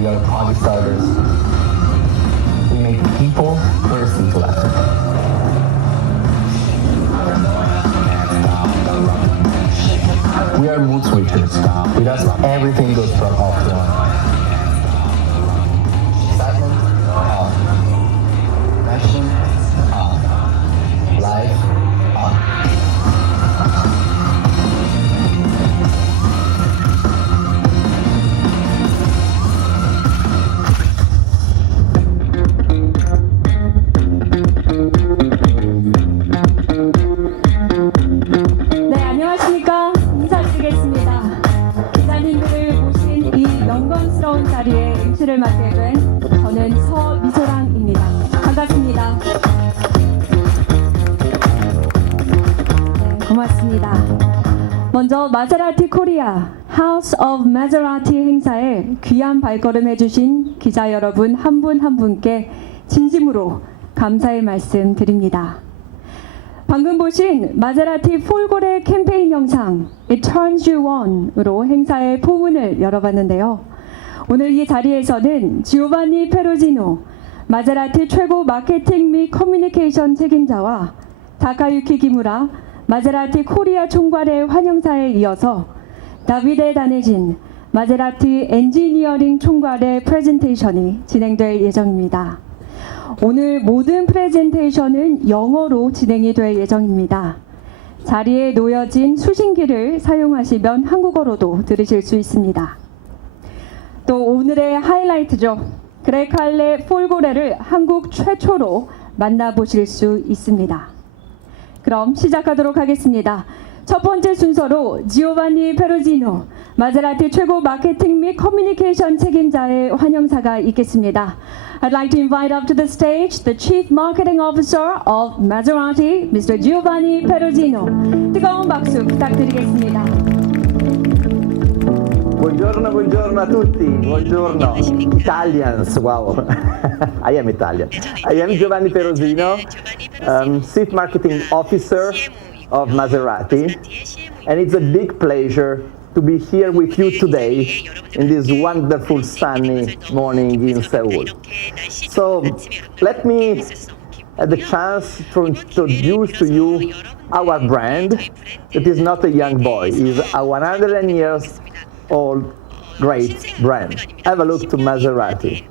we are project starters. We make people first intellectual. We are mood switchers. With us, everything goes from off to on. Excitement, on. Passion, on. Life, on. 네, 안녕하십니까. 인사드리겠습니다. 기자님들을 모신 이 영광스러운 자리에 MC를 맡게 된 저는 서미소랑입니다. 반갑습니다. 네, 고맙습니다. 먼저 마세라티코리아 House of Maserati 행사에 귀한 발걸음 해주신 기자 여러분 한 분 한 분께 진심으로 감사의 말씀 드립니다. 방금 보신 마세라티 폴고레 캠페인 영상 It Turns You On으로 행사의 포문을 열어봤는데요. 오늘 이 자리에서는 지오바니 페로지노 마세라티 최고 마케팅 및 커뮤니케이션 책임자와 다카유키 기무라 마세라티 코리아 총괄의 환영사에 이어서 다비데 다네진 마세라티 엔지니어링 총괄의 프레젠테이션이 진행될 예정입니다. 오늘 모든 프레젠테이션은 영어로 진행이 될 예정입니다. 자리에 놓여진 수신기를 사용하시면 한국어로도 들으실 수 있습니다. 또 오늘의 하이라이트죠. 그레칼레 폴고레를 한국 최초로 만나보실 수 있습니다. 그럼 시작하도록 하겠습니다. 첫 번째 순서로 지오바니 페로지노 마세라티 최고 마케팅 및 커뮤니케이션 책임자의 환영사가 있겠습니다. I'd like to invite up to the stage the Chief Marketing Officer of Maserati, Mr. Giovanni Perugino. 뜨거운 박수 부탁드리겠습니다. Buongiorno, buongiorno a tutti. Buongiorno. Italians, wow. I am Italian. I am Giovanni Perugino, Chief Marketing Officer of Maserati. And it's a big pleasure to be here with you today in this wonderful sunny morning in Seoul. So let me have the chance to introduce to you our brand. It is not a young boy, it is a 100 years old great brand. Have a look to Maserati.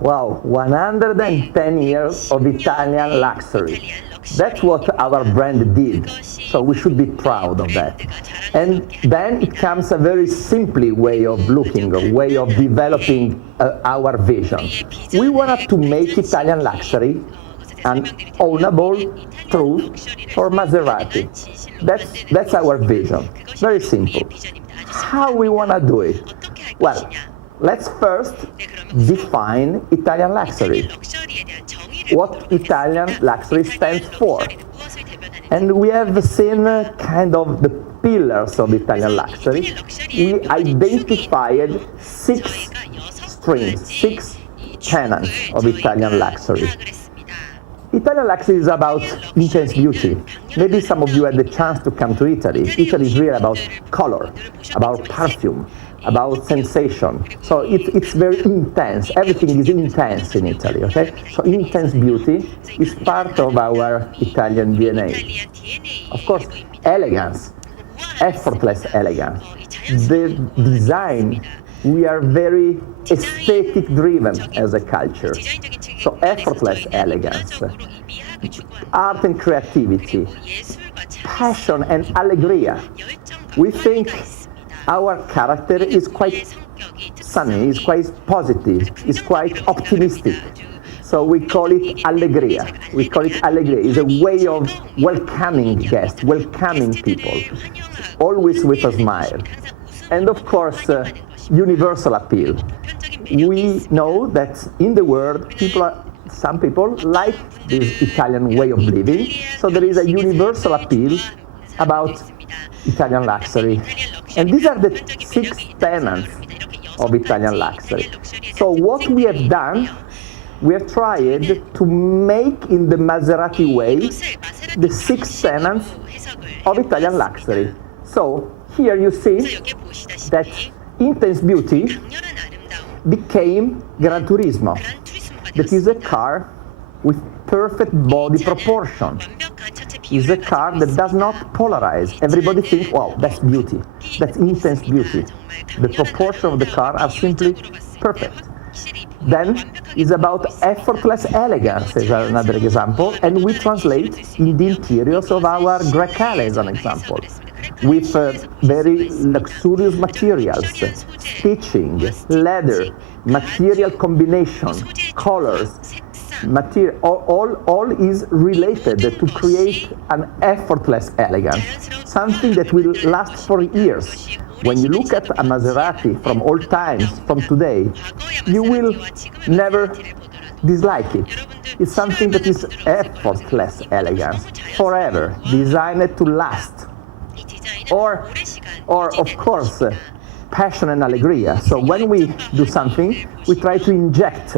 Wow, 110 years of Italian luxury. That's what our brand did, so we should be proud of that. And then it comes a very simple way of looking, a way of developing our vision. We wanted to make Italian luxury an ownable truth for Maserati. That's our vision, very simple. How we want to do it? Well, let's first define Italian luxury. What Italian luxury stands for. And we have seen kind of the pillars of Italian luxury. We identified 6 streams, 6 tenets of Italian luxury. Italian luxury is about intense beauty. Maybe some of you had the chance to come to Italy. Italy is really about color, about perfume, about sensation. So it's very intense. Everything is intense in Italy, okay? So intense beauty is part of our Italian DNA. Of course, elegance, effortless elegance. The design, we are very aesthetic driven as a culture. So effortless elegance, art and creativity, passion and allegria. We think our character is quite sunny, is quite positive, is quite optimistic. So we call it allegria. We call it allegria. It's a way of welcoming guests, welcoming people, always with a smile. And of course, universal appeal. We know that in the world, some people like this Italian way of living, so there is a universal appeal about Italian luxury. And these are the 6 tenets of Italian luxury. So what we have done, we have tried to make in the Maserati way the 6 tenets of Italian luxury. So here you see that intense beauty became Gran Turismo. That is a car with perfect body proportion. It's a car that does not polarize. Everybody thinks, wow, that's beauty. That's intense beauty. The proportion of the car are simply perfect. Then it's about effortless elegance as another example, and we translate in the interiors of our Grecale as an example, with very luxurious materials, stitching, leather, material combination, colors, material, all is related to create an effortless elegance, something that will last for years. When you look at a Maserati from old times, from today, you will never dislike it. It's something that is effortless elegance, forever, designed to last. Or of course, passion and allegria. So when we do something, we try to inject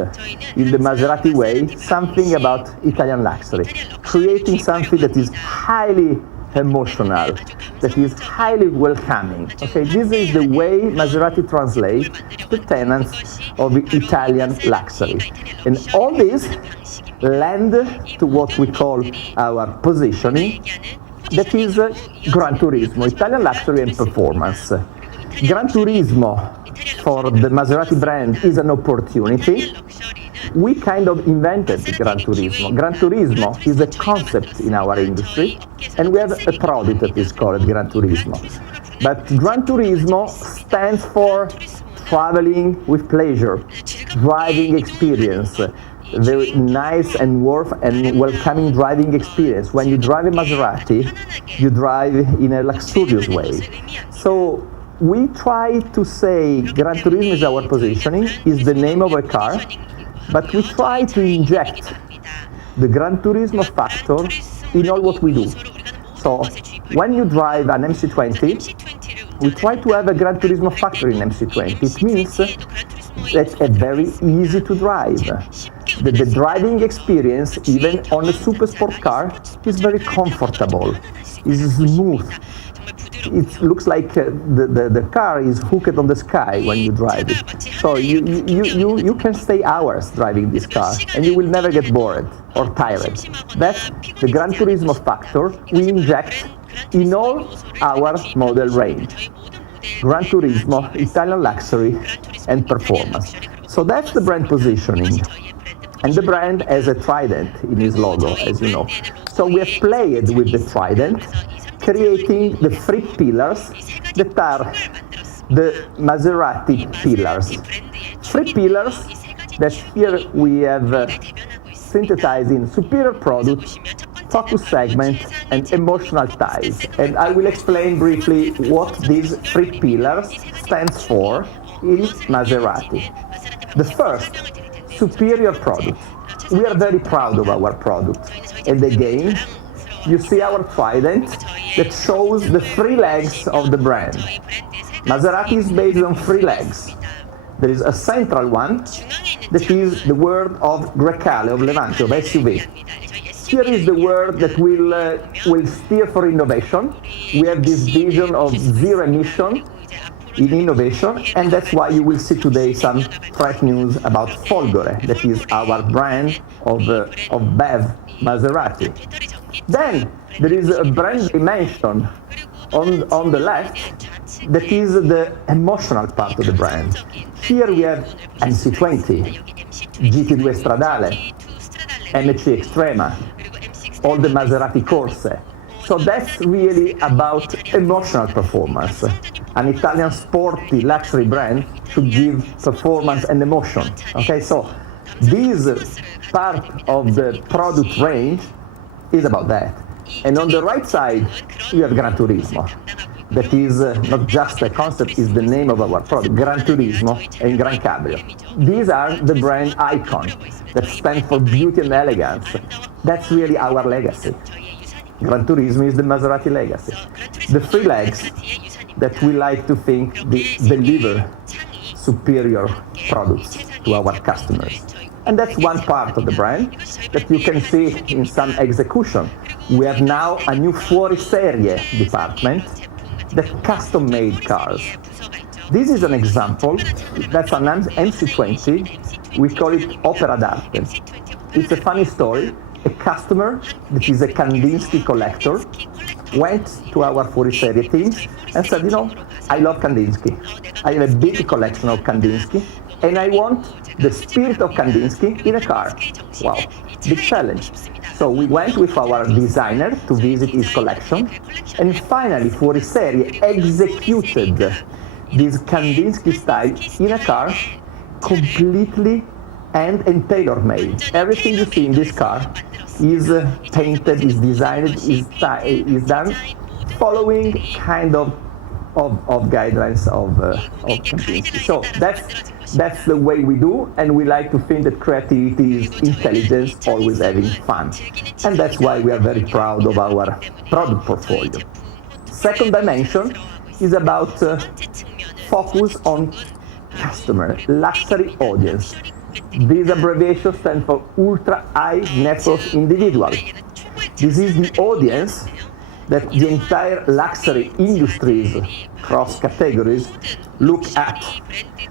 in the Maserati way something about Italian luxury, creating something that is highly emotional, that is highly welcoming. Okay, this is the way Maserati translates the tenets of Italian luxury. And all this lend to what we call our positioning, that is Gran Turismo, Italian luxury and performance. Gran Turismo for the Maserati brand is an opportunity. We kind of invented Gran Turismo. Gran Turismo is a concept in our industry, and we have a product that is called Gran Turismo. But Gran Turismo stands for traveling with pleasure, driving experience, very nice and worth and welcoming driving experience. When you drive a Maserati, you drive in a luxurious way. So we try to say Gran Turismo is our positioning, is the name of a car, but we try to inject the Gran Turismo factor in all what we do. So when you drive an MC20, we try to have a Gran Turismo factor in MC20. It means that it's very easy to drive. The driving experience, even on a super sport car, is very comfortable, is smooth. It looks like the car is hooked on the sky when you drive it. So you can stay hours driving this car and you will never get bored or tired. That's the Gran Turismo factor we inject in all our model range. Gran Turismo, Italian luxury and performance. So that's the brand positioning. And the brand has a trident in its logo, as you know. So we have played with the trident, creating the 3 pillars that are the Maserati pillars. 3 pillars that here we have synthesized in superior product, focus segment, and emotional ties. And I will explain briefly what these 3 pillars stands for in Maserati. The first, superior product. We are very proud of our product. And again, you see our trident that shows the 3 legs of the brand. Maserati is based on 3 legs. There is a central one that is the world of Grecale, of Levante, of SUV. Here is the world that will steer for innovation. We have this vision of zero emission in innovation, and that's why you will see today some fresh news about Folgore, that is our brand of BEV Maserati. Then there is a brand dimension on the left that is the emotional part of the brand. Here we have MC20, GT2 Stradale, MC Extrema, all the Maserati Corse. So that's really about emotional performance. An Italian sporty luxury brand should give performance and emotion. Okay, so this part of the product range is about that. And on the right side, you have Gran Turismo. That is not just a concept, is the name of our product, Gran Turismo and Gran Cabrio. These are the brand icons that stand for beauty and elegance. That's really our legacy. Gran Turismo is the Maserati legacy. The three legs that we like to think deliver superior products to our customers. And that's one part of the brand that you can see in some execution. We have now a new Fuori Serie department that custom-made cars. This is an example, that's an MC20, we call it Opera d'arte. It's a funny story. A customer that is a Kandinsky collector went to our Fuori Serie team and said, you know, I love Kandinsky. I have a big collection of Kandinsky and I want the spirit of Kandinsky in a car. Wow, big challenge. So we went with our designer to visit his collection, and finally Fuori Serie executed this Kandinsky style in a car completely and tailor-made. Everything you see in this car is painted, is designed, is done following kind of guidelines of Kandinsky. So that's the way we do, and we like to think that creativity is intelligence, always having fun. And that's why we are very proud of our product portfolio. Second dimension is about focus on customer, luxury audience. This abbreviation stands for ultra high net worth individual. This is the audience that the entire luxury industries cross categories look at.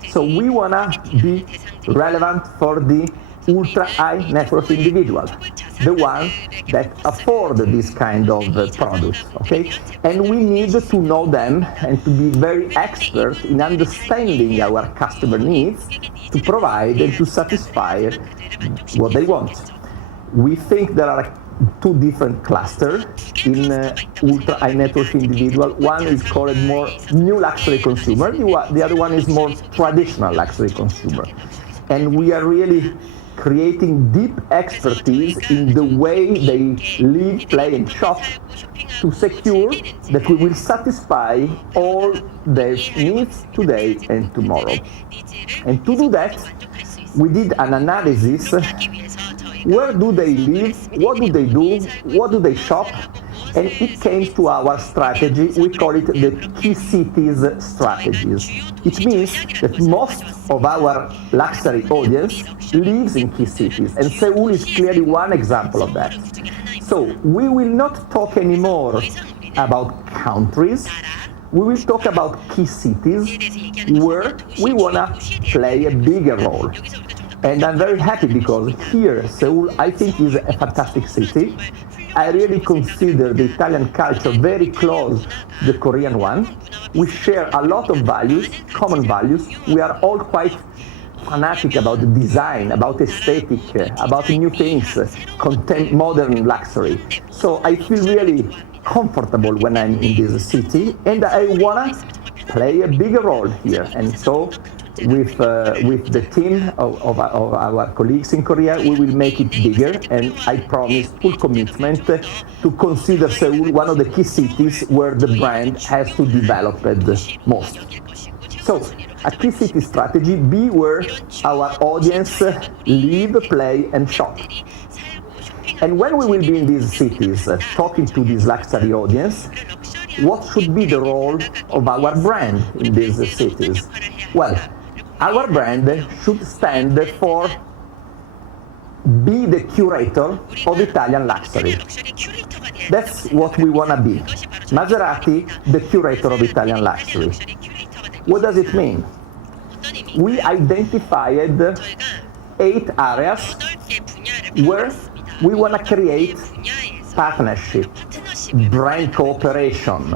So we wanna be relevant for the ultra high net worth individual, the one that afford this kind of products, okay? And we need to know them and to be very expert in understanding our customer needs to provide and to satisfy what they want. We think there are two different clusters in ultra high net worth individual. One is called more new luxury consumer, the other one is more traditional luxury consumer. And we are really creating deep expertise in the way they live, play and shop to secure that we will satisfy all their needs today and tomorrow. And to do that, we did an analysis. Where do they live? What do they do? What do they shop? And it came to our strategy. We call it the key cities strategies. It means that most of our luxury audience lives in key cities, and Seoul is clearly one example of that. So we will not talk anymore about countries. We will talk about key cities where we want to play a bigger role. And I'm very happy because here, Seoul, I think is a fantastic city. I really consider the Italian culture very close to the Korean one. We share a lot of values, common values. We are all quite fanatic about the design, about aesthetic, about new things, modern luxury. So I feel really comfortable when I'm in this city, and I want to play a bigger role here. And so with the team of our colleagues in Korea, we will make it bigger, and I promise full commitment to consider Seoul one of the key cities where the brand has to develop the most. So, a key city strategy, be where our audience live, play and shop. And when we will be in these cities talking to this luxury audience, what should be the role of our brand in these cities? Well, our brand should stand for be the curator of Italian luxury. That's what we want to be. Maserati, the curator of Italian luxury. What does it mean? We identified 8 areas where we want to create partnership, brand cooperation,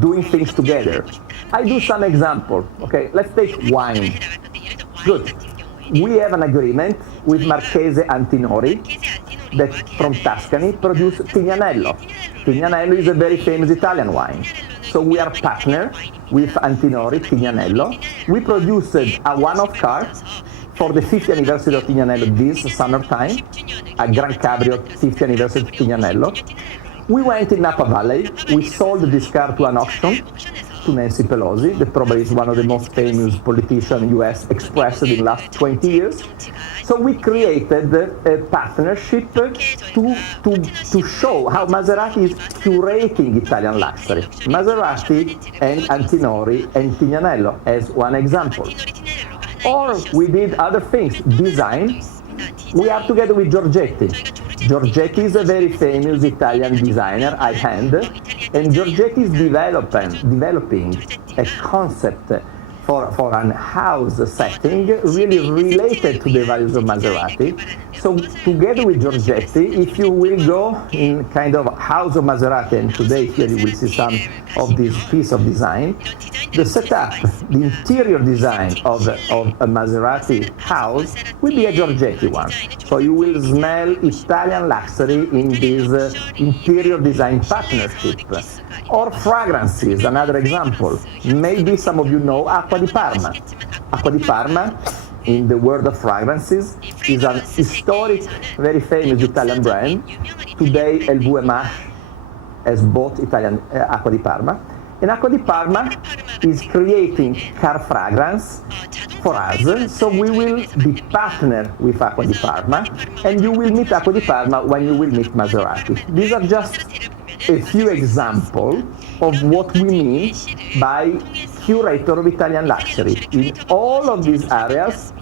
doing things together. I do some example. Okay, let's take wine. Good. We have an agreement with Marchese Antinori that from Tuscany produce Tignanello. Tignanello is a very famous Italian wine. So we are partner with Antinori, Tignanello. We produced a one-off car for the 50th anniversary of Tignanello this summertime, a Gran Cabrio 50th anniversary of Tignanello. We went in Napa Valley, we sold this car to an auction to Nancy Pelosi, that probably is one of the most famous politicians in the US expressed in the last 20 years. So we created a partnership to show how Maserati is curating Italian luxury. Maserati and Antinori and Tignanello as one example. Or we did other things, design. We are together with Giorgetti. Giorgetti is a very famous Italian designer, high-end, and Giorgetti is developing a concept for an house setting really related to the values of Maserati. So together with Giorgetti, if you will go in kind of house of Maserati, and today here you will see some of this piece of design, the setup, the interior design of a Maserati house will be a Giorgetti one. So you will smell Italian luxury in this interior design partnership. Or fragrances, another example. Maybe some of you know Acqua di Parma. Acqua di Parma, in the world of fragrances, is an historic, very famous Italian brand. Today, LVMH has bought Italian Acqua di Parma. And Acqua di Parma is creating car fragrance for us, so we will be partner with Acqua di Parma, and you will meet Acqua di Parma when you will meet Maserati. These are just a few examples of what we mean by curator of Italian luxury. In all of these areas,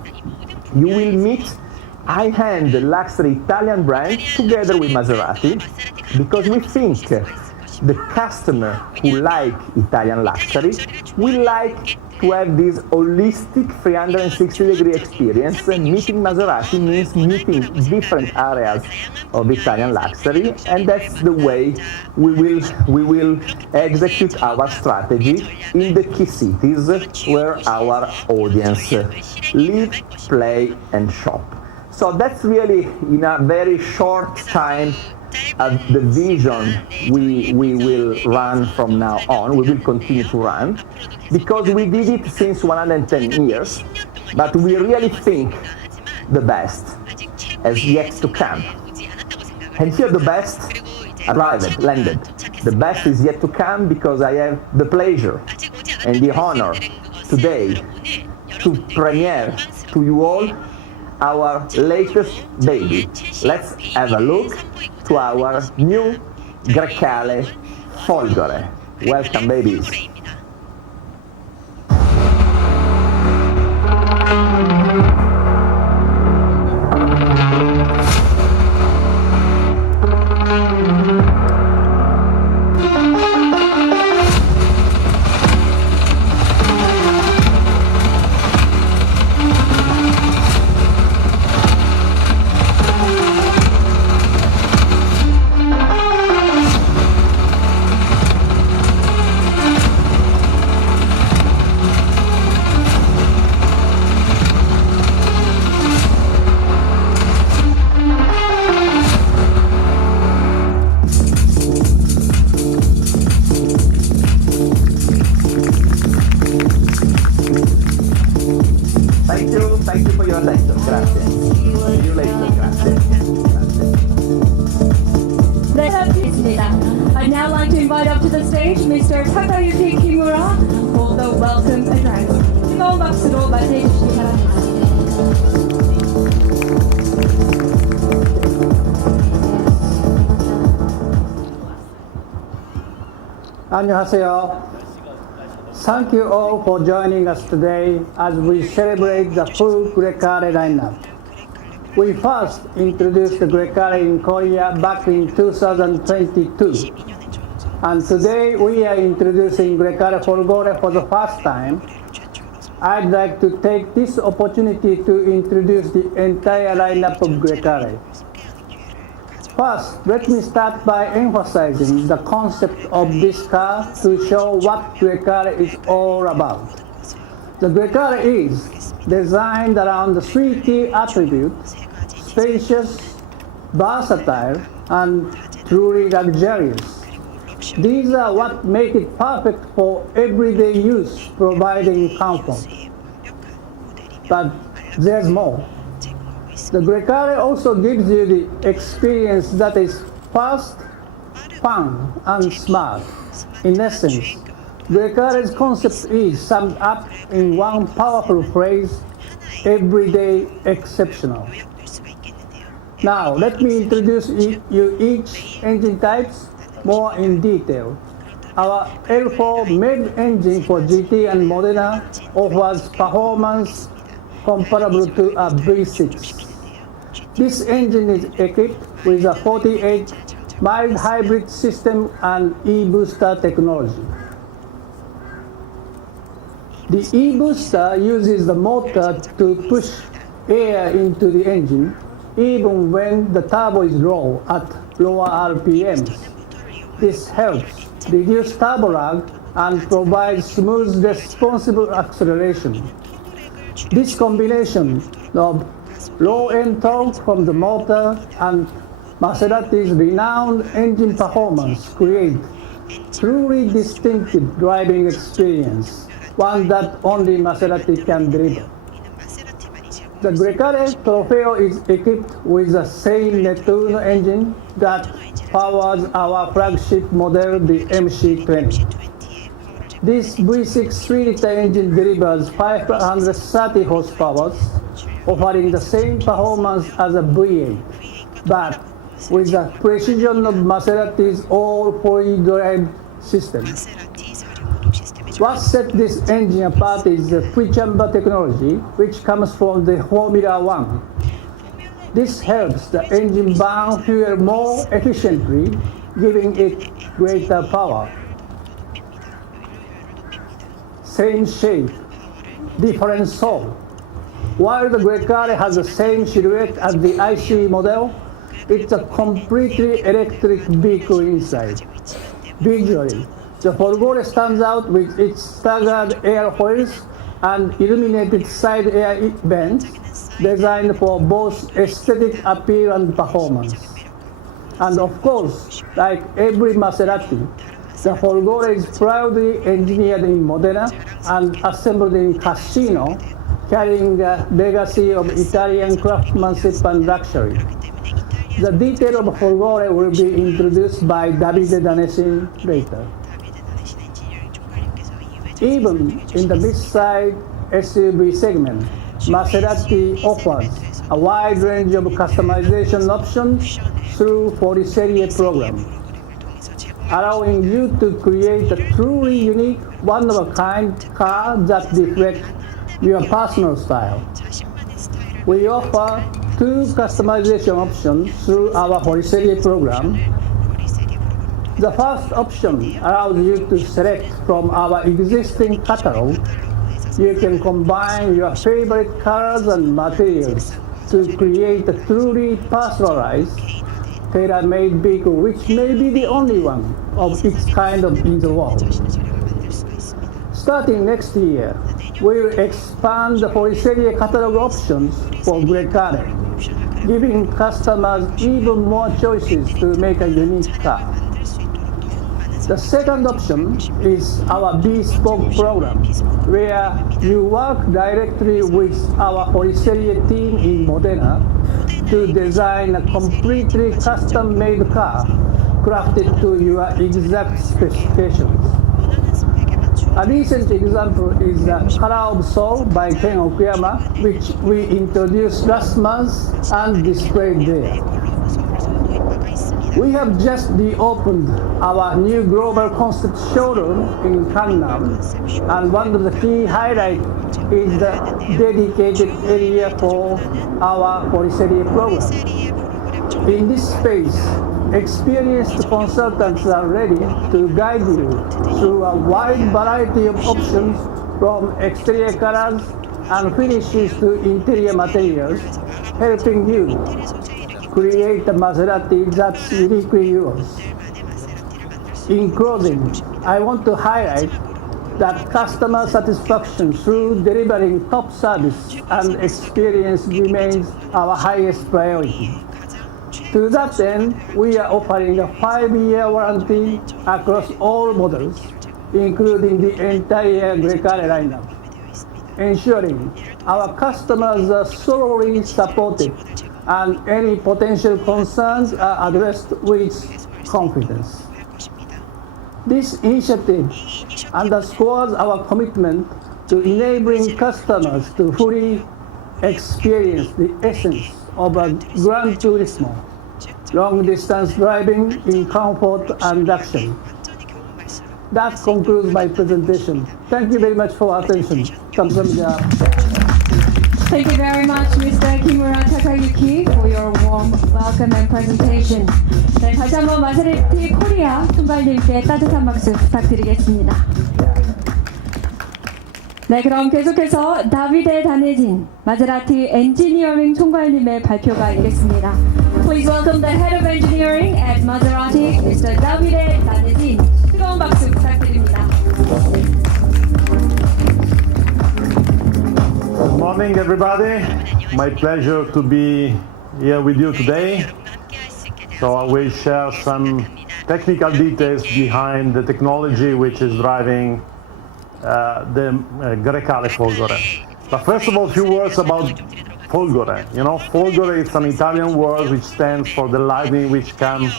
you will meet high-end luxury Italian brand together with Maserati, because we think the customer who like Italian luxury will like to have this holistic 360-degree experience. Meeting Maserati means meeting different areas of Italian luxury, and that's the way we will execute our strategy in the key cities where our audience live, play, and shop. So that's really, in a very short time, the vision we will run from now on. We will continue to run, because we did it since 110 years, but we really think the best has yet to come. And here the best arrived, landed. The best is yet to come, because I have the pleasure and the honor today to premiere to you all our latest baby. Let's have a look to our new Grecale Folgore. Welcome, babies. Thank you for your attention. Grazie. See you later. Grazie. I'd now like to invite up to the stage Mr. Takayuki Kimura for the welcome address. 뜨거운 박수로 맞이해 주시기 바랍니다. 안녕하세요. Thank you all for joining us today as we celebrate the full Gre칼레 lineup. We first introduced the Gre칼레 in Korea back in 2022. And today we are introducing Gre칼레 Folgore for the first time. I'd like to take this opportunity to introduce the entire lineup of Gre칼레. First, let me start by emphasizing the concept of this car to show what Gre칼레 is all about. The Gre칼레 is designed around the three key attributes: spacious, versatile, and truly luxurious. These are what make it perfect for everyday use, providing comfort. But there's more. The Gre칼레 also gives you the experience that is fast, fun, and smart. In essence, Gre칼레's concept is summed up in one powerful phrase: everyday exceptional. Now, let me introduce you each engine types more in detail. Our L4 MEG engine for GT and Modena offers performance comparable to a V6. This engine is equipped with a 48 mild hybrid system and e-booster technology. The e-booster uses the motor to push air into the engine even when the turbo is low at lower RPMs. This helps reduce turbo lag and provides smooth, responsive acceleration. This combination of low-end torque from the motor and Maserati's renowned engine performance create truly distinctive driving experience, one that only Maserati can deliver. The Gre칼레 Trofeo is equipped with the same Nettuno engine that powers our flagship model, the MC20. This V6 3-liter engine delivers 530 horsepower, offering the same performance as a V8, but with the precision of Maserati's all-4 drive system. What sets this engine apart is the three-chamber technology, which comes from the Formula One. This helps the engine burn fuel more efficiently, giving it greater power. Same shape, different soul. While the Gre칼레 has the same silhouette as the ICE model, it's a completely electric vehicle inside. Visually, the Folgore stands out with its staggered airfoils and illuminated side air vents designed for both aesthetic appeal and performance. And of course, like every Maserati, the Folgore is proudly engineered in Modena and assembled in Cassino, carrying the legacy of Italian craftsmanship and luxury. The detail of Folgore will be introduced by Davide Danesin later. Even in the mid-size SUV segment, Maserati offers a wide range of customization options through Fuoriserie program, allowing you to create a truly unique, one-of-a-kind car that reflects your personal style. We offer two customization options through our Fuoriserie program. The first option allows you to select from our existing catalog. You can combine your favorite colors and materials to create a truly personalized, tailor-made vehicle, which may be the only one of its kind in the world. Starting next year, we will expand the Fuoriserie catalog options for Gre칼레, giving customers even more choices to make a unique car. The second option is our bespoke program, where you work directly with our Fuoriserie team in Modena to design a completely custom-made car crafted to your exact specifications. A recent example is the Color of Soul by Ken Okuyama, which we introduced last month and displayed there. We have just reopened our new global concept showroom in Gangnam, and one of the key highlights is the dedicated area for our polyserie program. In this space, experienced consultants are ready to guide you through a wide variety of options from exterior colors and finishes to interior materials, helping you create a Maserati that's uniquely yours. In closing, I want to highlight that customer satisfaction through delivering top service and experience remains our highest priority. To that end, we are offering a 5-year warranty across all models, including the entire Grecale lineup, ensuring our customers are thoroughly supported and any potential concerns are addressed with confidence. This initiative underscores our commitment to enabling customers to fully experience the essence of a Gran Turismo, long-distance driving in comfort and luxury. That concludes my presentation. Thank you very much for your attention. 감사합니다. Thank you very much, Mr. Kimura Takayuki, for your warm welcome and presentation. 네, 다시 한번 마세라티 코리아 총괄님께 따뜻한 박수 부탁드리겠습니다. 네, 그럼 계속해서 다비데 다네진 마세라티 엔지니어링 총괄님의 발표가 있겠습니다. Please welcome the head of engineering at Maserati, Mr. Davide Danezin. 뜨거운 박수 부탁드립니다. Good morning, everybody. My pleasure to be here with you today. So I will share some technical details behind the technology which is driving the Grecale Folgore. But first of all, a few words about Folgore. You know, Folgore is an Italian word which stands for the lightning which comes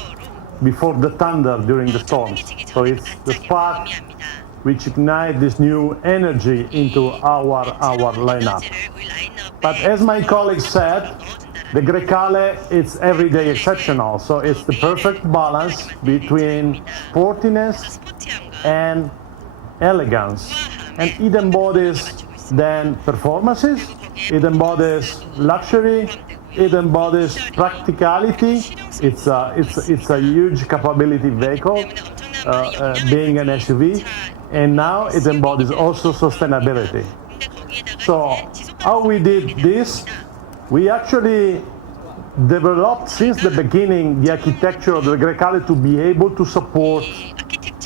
before the thunder during the storms. So it's the spark which ignite this new energy into our lineup. But as my colleague said, the Grecale is everyday exceptional, so it's the perfect balance between sportiness and elegance, and it embodies then performances, it embodies luxury, it embodies practicality. It's a huge capability vehicle, being an SUV. And now it embodies also sustainability. So how we did this? We actually developed since the beginning the architecture of the Grecale to be able to support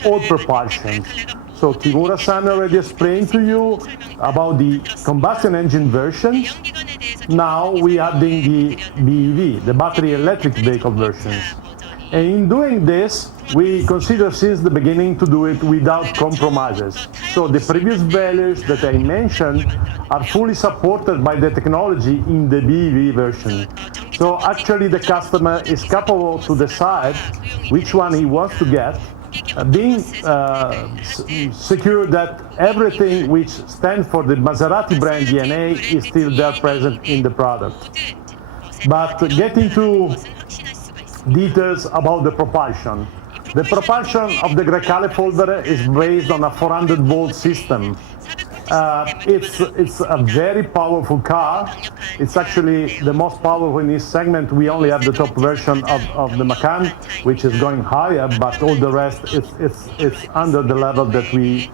all propulsion. So Kimura-san already explained to you about the combustion engine version. Now we are adding the BEV, the battery electric vehicle versions. And in doing this, we consider since the beginning to do it without compromises. So the previous values that I mentioned are fully supported by the technology in the BEV version. So actually the customer is capable to decide which one he wants to get, being secure that everything which stands for the Maserati brand DNA is still there present in the product. But getting to details about the propulsion. The propulsion of the Grecale Folgore is based on a 400-volt system. It's a very powerful car. It's actually the most powerful in this segment. We only have the top version of the Macan, which is going higher, but all the rest it's under the level that we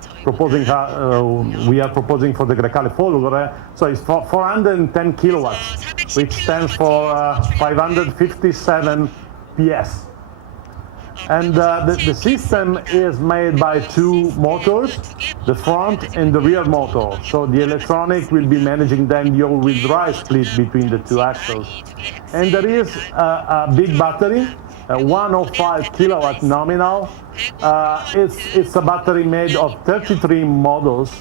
are proposing for the Grecale Folgore. So it's 410 kilowatts, which stands for 557 PS. And the system is made by two motors, the front and the rear motor. So the electronic will be managing then the all-wheel drive split between the two axles. And there is a big battery, 105 kilowatt nominal. It's a battery made of 33 models,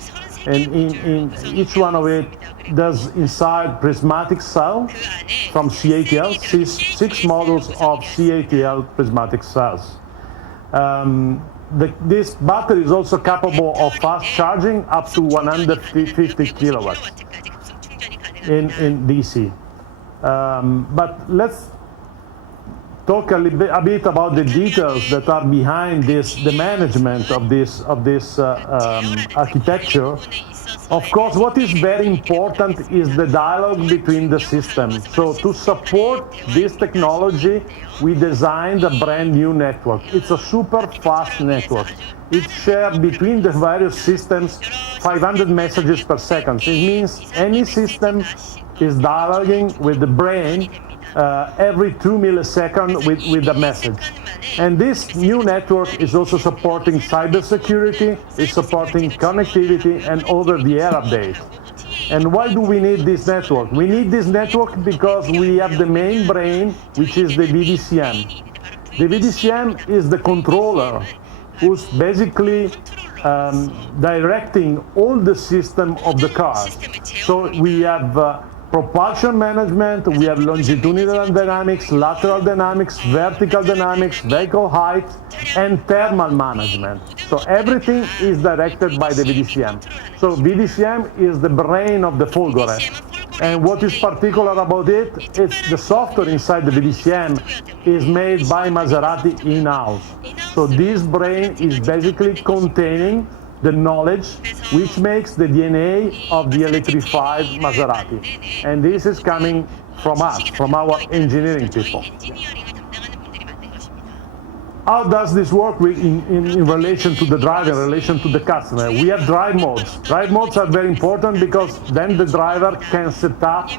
and in each one of it there's inside prismatic cell from CATL, six models of CATL prismatic cells. This battery is also capable of fast charging up to 150 kilowatts in DC. But let's talk a bit about the details that are behind the management of this architecture. Of course, what is very important is the dialogue between the systems. So to support this technology, we designed a brand new network. It's a super fast network. It shares between the various systems 500 messages per second. It means any system is dialoguing with the brain every 2 milliseconds with a message. And this new network is also supporting cybersecurity, is supporting connectivity and over-the-air updates. And why do we need this network? We need this network because we have the main brain, which is the VDCM. The VDCM is the controller who's basically directing all the system of the car. So we have propulsion management, we have longitudinal dynamics, lateral dynamics, vertical dynamics, vehicle height, and thermal management. So everything is directed by the VDCM. So VDCM is the brain of the Folgore. And what is particular about it, it's the software inside the VDCM is made by Maserati in-house. So this brain is basically containing the knowledge which makes the DNA of the electrified Maserati. And this is coming from us, from our engineering people. How does this work in relation to the driver, in relation to the customer? We have drive modes. Drive modes are very important because then the driver can set up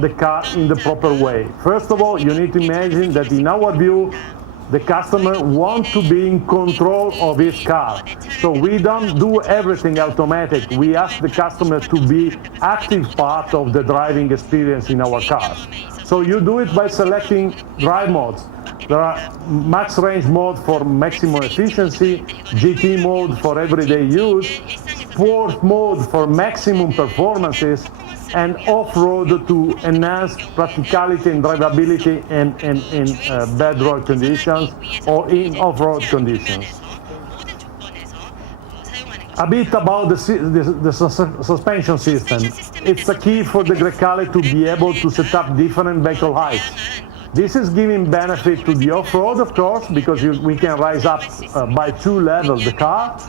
the car in the proper way. First of all, you need to imagine that in our view, the customer wants to be in control of his car. So we don't do everything automatic. We ask the customer to be active part of the driving experience in our cars. So you do it by selecting drive modes. There are max range mode for maximum efficiency, GT mode for everyday use, sport mode for maximum performances, and off-road to enhance practicality and drivability in bad road conditions or in off-road conditions. A bit about the suspension system. It's a key for the Grecale to be able to set up different vehicle heights. This is giving benefit to the off-road, of course, because we can rise up by 2 levels the car,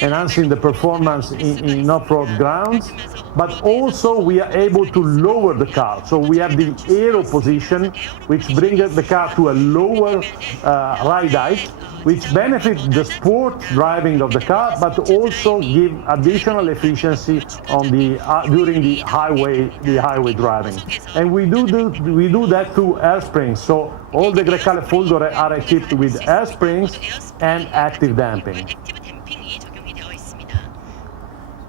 enhancing the performance in off-road grounds. But also we are able to lower the car. So we have the aero position, which brings the car to a lower ride height, which benefits the sport driving of the car, but also give additional efficiency on during the highway driving. And we do that through air springs. So all the Grecale Folgore are equipped with air springs and active damping.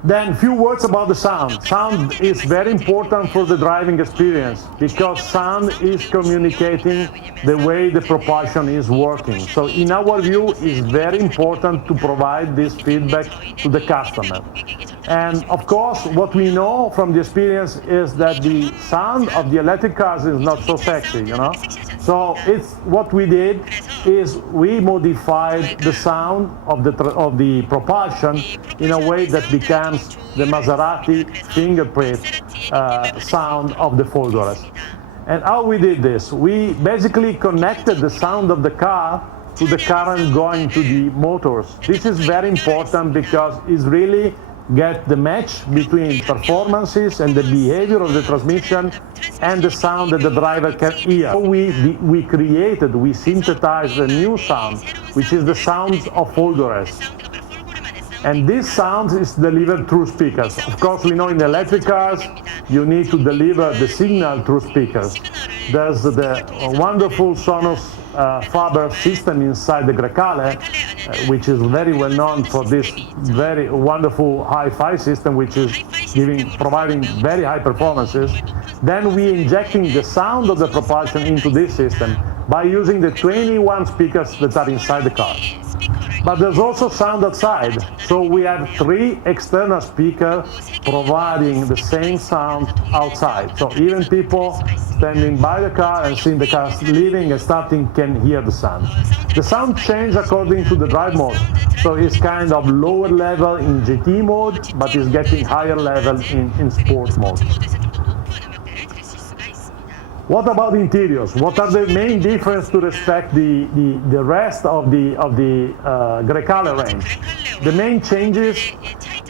Then a few words about the sound. Sound is very important for the driving experience because sound is communicating the way the propulsion is working. So in our view, it's very important to provide this feedback to the customer. And of course, what we know from the experience is that the sound of the electric cars is not so sexy, you know? So what we did is we modified the sound of the propulsion in a way that becomes the Maserati fingerprint sound of the Folgores. And how we did this? We basically connected the sound of the car to the current going to the motors. This is very important because it's really get the match between performances and the behavior of the transmission and the sound that the driver can hear. So we synthesized a new sound, which is the sounds of Folgores. And this sound is delivered through speakers. Of course, we know in electric cars, you need to deliver the signal through speakers. There's the wonderful Sonos Faber system inside the Grecale, which is very well known for this very wonderful hi-fi system, which is providing very high performances. Then we injecting the sound of the propulsion into this system by using the 21 speakers that are inside the car. But there's also sound outside. So we have 3 external speakers providing the same sound outside. So even people standing by the car and seeing the car leaving and starting can hear the sound. The sound changes according to the drive mode. So it's kind of lower level in GT mode, but it's getting higher level in sport mode. What about interiors? What are the main difference to respect the rest of the Grecale range? The main changes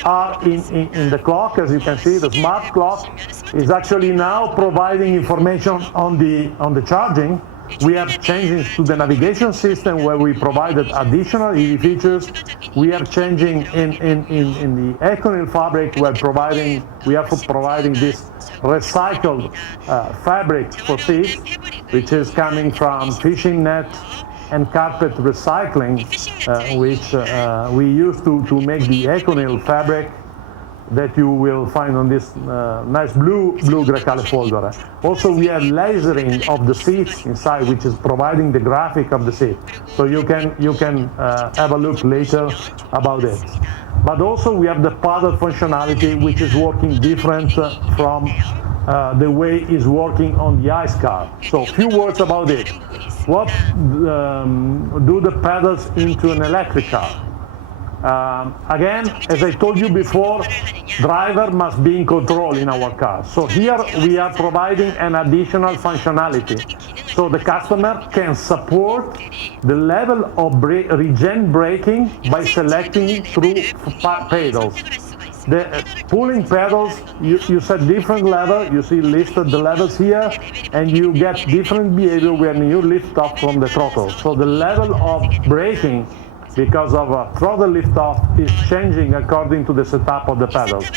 are in the clock. As you can see, the smart clock is actually now providing information on the charging. We have changes to the navigation system where we provided additional EV features. We are changing in the EcoNeil fabric. We are providing this recycled fabric for seats, which is coming from fishing net and carpet recycling, which we use to make the EcoNeil fabric that you will find on this nice blue Grecale folder. Also, we have lasering of the seats inside, which is providing the graphic of the seat. So you can have a look later about it. But also we have the paddle functionality, which is working different from the way it's working on the ICE car. So a few words about it. What do the pedals into an electric car? Again, as I told you before, driver must be in control in our car. So here we are providing an additional functionality. So the customer can support the level of regen braking by selecting through pedals. The pulling pedals, you set different level, you see listed the levels here, and you get different behavior when you lift off from the throttle. So the level of braking because of a throttle lift-off is changing according to the setup of the pedals.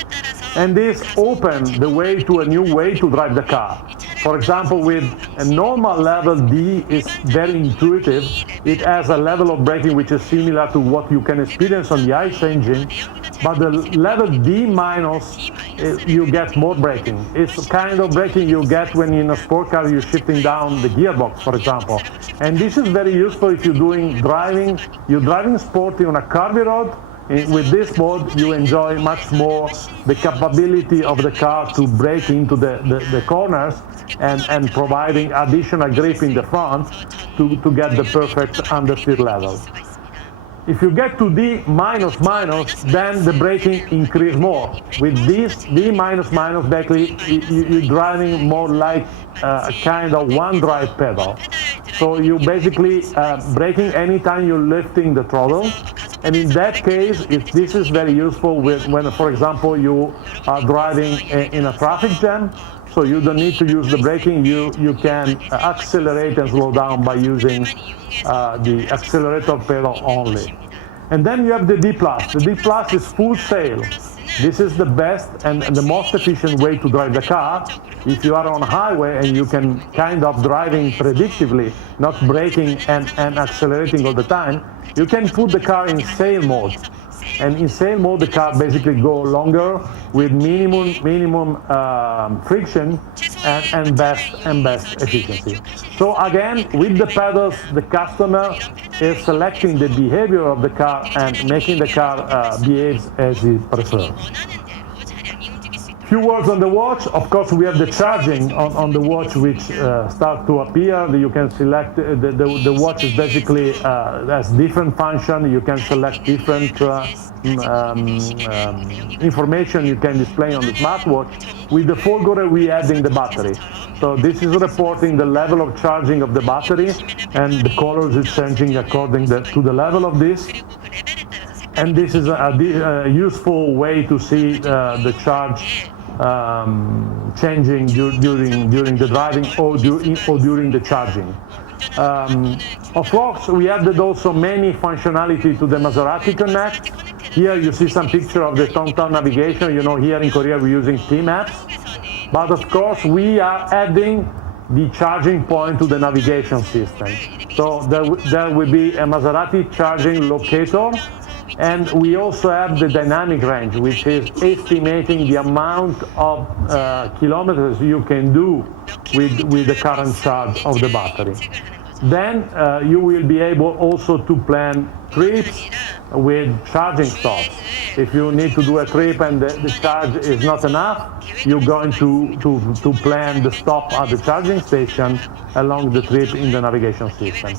And this opens the way to a new way to drive the car. For example, with a normal level D is very intuitive. It has a level of braking which is similar to what you can experience on the ICE engine, but the level D minus, you get more braking. It's the kind of braking you get when in a sport car you're shifting down the gearbox, for example. And this is very useful if you're driving sporty on a curvy road. With this mode, you enjoy much more the capability of the car to brake into the corners and providing additional grip in the front to get the perfect understeer level. If you get to D minus, then the braking increase more. With this D minus, basically you're driving more like a kind of one drive pedal. So you basically braking anytime you're lifting the throttle. And in that case, this is very useful when, for example, you are driving in a traffic jam. So you don't need to use the braking. You can accelerate and slow down by using the accelerator pedal only. And then you have the D+. The D+ is full sail. This is the best and the most efficient way to drive the car. If you are on a highway and you can kind of driving predictably, not braking and accelerating all the time, you can put the car in sail mode. And in sail mode, the car basically go longer with minimum friction and best efficiency. So again, with the pedals, the customer is selecting the behavior of the car and making the car behave as he prefers. Few words on the watch. Of course, we have the charging on the watch, which start to appear. You can select the watch is basically has different function. You can select different information you can display on the smartwatch. With the folder, we adding the battery. So this is reporting the level of charging of the battery, and the colors is changing according to the level of this. And this is a useful way to see the charge changing during the driving or during the charging. Of course, we added also many functionality to the Maserati Connect. Here you see some picture of the TomTom navigation. You know, here in Korea we're using T-Maps. But of course, we are adding the charging point to the navigation system. So there will be a Maserati charging locator. And we also have the dynamic range, which is estimating the amount of kilometers you can do with the current charge of the battery. Then you will be able also to plan trips with charging stops. If you need to do a trip and the charge is not enough, you're going to plan the stop at the charging station along the trip in the navigation system.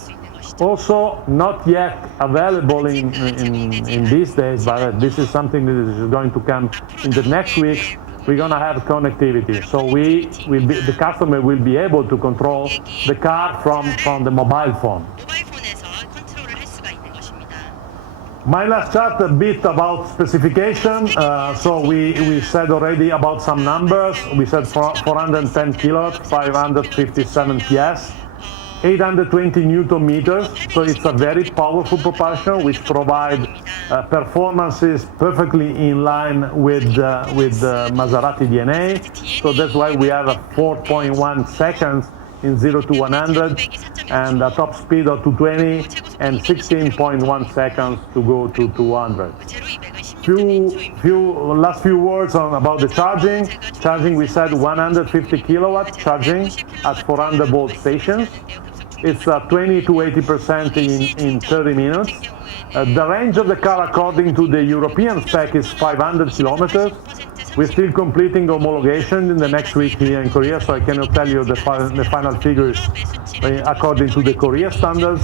Also, not yet available in these days, but this is something that is going to come in the next week. we're going to have connectivity. So the customer will be able to control the car from the mobile phone. 모바일 폰에서 컨트롤을 할 수가 있는 것입니다. My last chart a bit about specification. So we said already about some numbers. We said 410 kilowatts, 557 PS, 820 Newton meters. So it's a very powerful propulsion which provide performances perfectly in line with Maserati DNA. So that's why we have a 4.1 seconds in 0 to 100 and a top speed of 220 and 16.1 seconds to go to 200. Last few words about the charging. Charging, we said 150 kilowatt charging at 400 volt stations. It's 20 to 80% in 30 minutes. The range of the car according to the European spec is 500 kilometers. We're still completing homologation in the next week here in Korea, so I cannot tell you the final figures according to the Korea standards,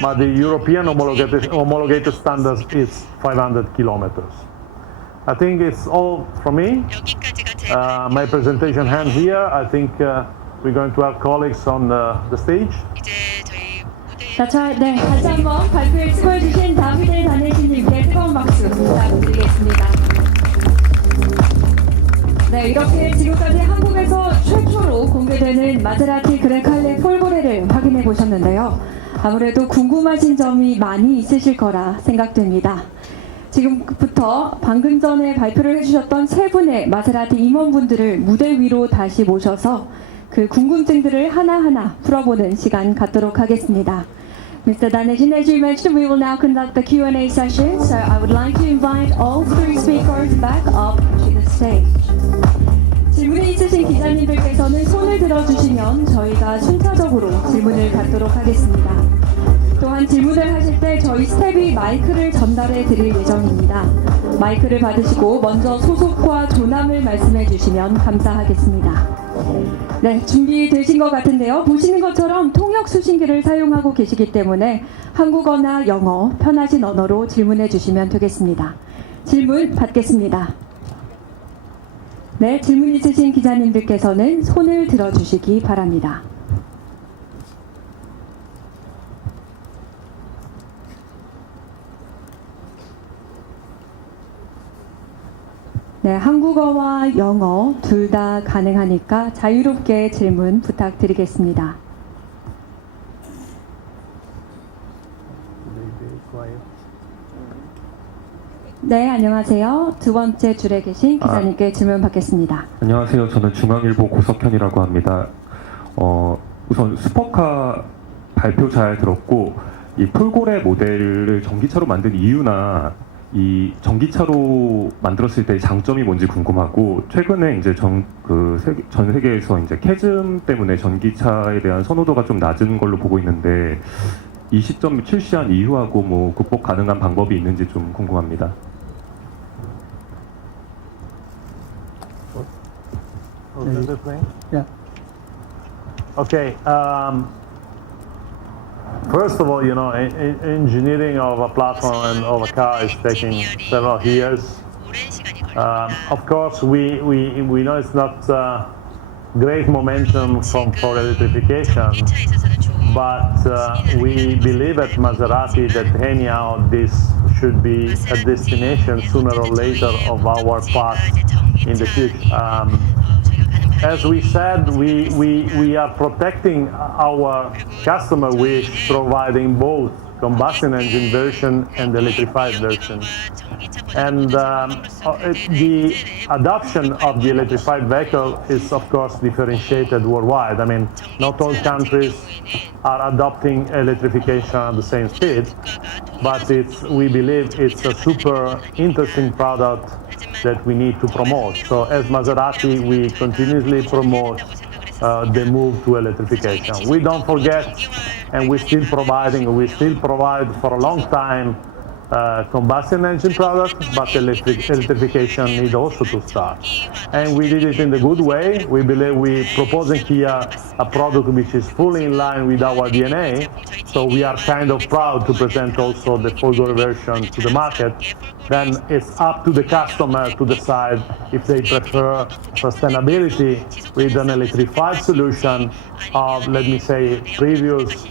but the European homologated standards is 500 kilometers. I think it's all from me. 여기까지가 제 My presentation hand here. I think we're going to have colleagues on the stage. 이제 저희 무대 네, 다시 한번 발표에 수고해주신 다비드 다네시님께 뜨거운 박수 부탁드리겠습니다. 네, 이렇게 지금까지 한국에서 최초로 공개되는 마세라티 그레칼레 폴고레를 확인해 보셨는데요. 아무래도 궁금하신 점이 많이 있으실 거라 생각됩니다. 지금부터 방금 전에 발표를 해주셨던 세 분의 마세라티 임원분들을 무대 위로 다시 모셔서 그 궁금증들을 하나하나 풀어보는 시간 갖도록 하겠습니다. Mr. Daneshin, as you mentioned, we will now conduct the Q&A session, so I would like to invite all three speakers back up to the stage. 질문이 있으신 기자님들께서는 손을 들어주시면 저희가 순차적으로 질문을 받도록 하겠습니다. 또한 질문을 하실 때 저희 스텝이 마이크를 전달해 드릴 예정입니다. 마이크를 받으시고 먼저 소속과 조남을 말씀해 주시면 감사하겠습니다. 네, 준비되신 것 같은데요. 보시는 것처럼 통역 수신기를 사용하고 계시기 때문에 한국어나 영어, 편하신 언어로 질문해 주시면 되겠습니다. 질문 받겠습니다. 네, 질문 있으신 기자님들께서는 손을 들어주시기 바랍니다. 네, 한국어와 영어 둘 다 가능하니까 자유롭게 질문 부탁드리겠습니다. 네, 안녕하세요. 두 번째 줄에 계신 기자님께 질문 받겠습니다. 안녕하세요. 저는 중앙일보 고석현이라고 합니다. 우선 슈퍼카 발표 잘 들었고 이 폴고레 모델을 전기차로 만든 이유나 이 전기차로 만들었을 때 장점이 뭔지 궁금하고 최근에 이제 전 세계에서 이제 캐즘 때문에 전기차에 대한 선호도가 좀 낮은 걸로 보고 있는데 이 시점 출시한 이유하고 뭐 극복 가능한 방법이 있는지 좀 궁금합니다. Yeah. Okay. First of all, you know, engineering of a platform and of a car is taking several years. 오랜 시간이 걸립니다. Of course, we know it's not great momentum for electrification, 전기차에 있어서는 좋은 but we believe at Maserati that anyhow this should be a destination sooner or later of our path in the future. As we said, we are protecting our customer with providing both combustion engine version and electrified version. And the adoption of the electrified vehicle is of course differentiated worldwide. I mean, not all countries are adopting electrification at the same speed, but we believe it's a super interesting product that we need to promote. So as Maserati, we continuously promote the move to electrification. We don't forget, and we still provide for a long time combustion engine product, but electrification needs also to start. And we did it in the good way. We believe we're proposing here a product which is fully in line with our DNA. So we are kind of proud to present also the Folgore version to the market. then it's up to the customer to decide if they prefer sustainability with an electrified solution of, let me say, previous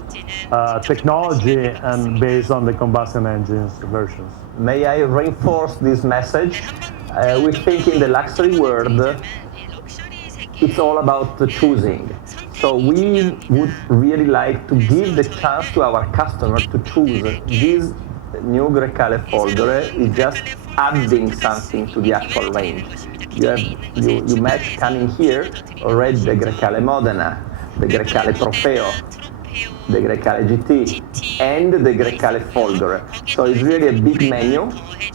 technology and based on the combustion engines versions. May I reinforce this message? We think in the luxury world, it's all about the choosing. So we would really like to give the chance to our customer to choose. This new Grecale folder is just adding something to the actual range. You met coming here already the Grecale Modena, the Grecale Trofeo, the Grecale GT, and the Grecale folder. So it's really a big menu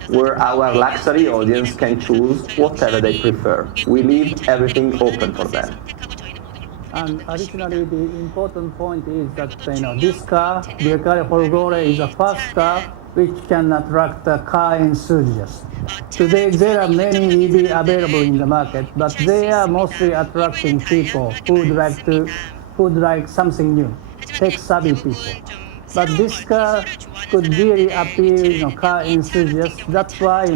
where our luxury audience can choose whatever they prefer. We leave everything open for them. And additionally, the important point is that this car, the Grecale Folgore, is the first car which can attract car enthusiasts. Today, there are many EV available in the market, but they are mostly attracting people who would like something new, tech-savvy people. But this car could really appeal, car enthusiasts. That's why,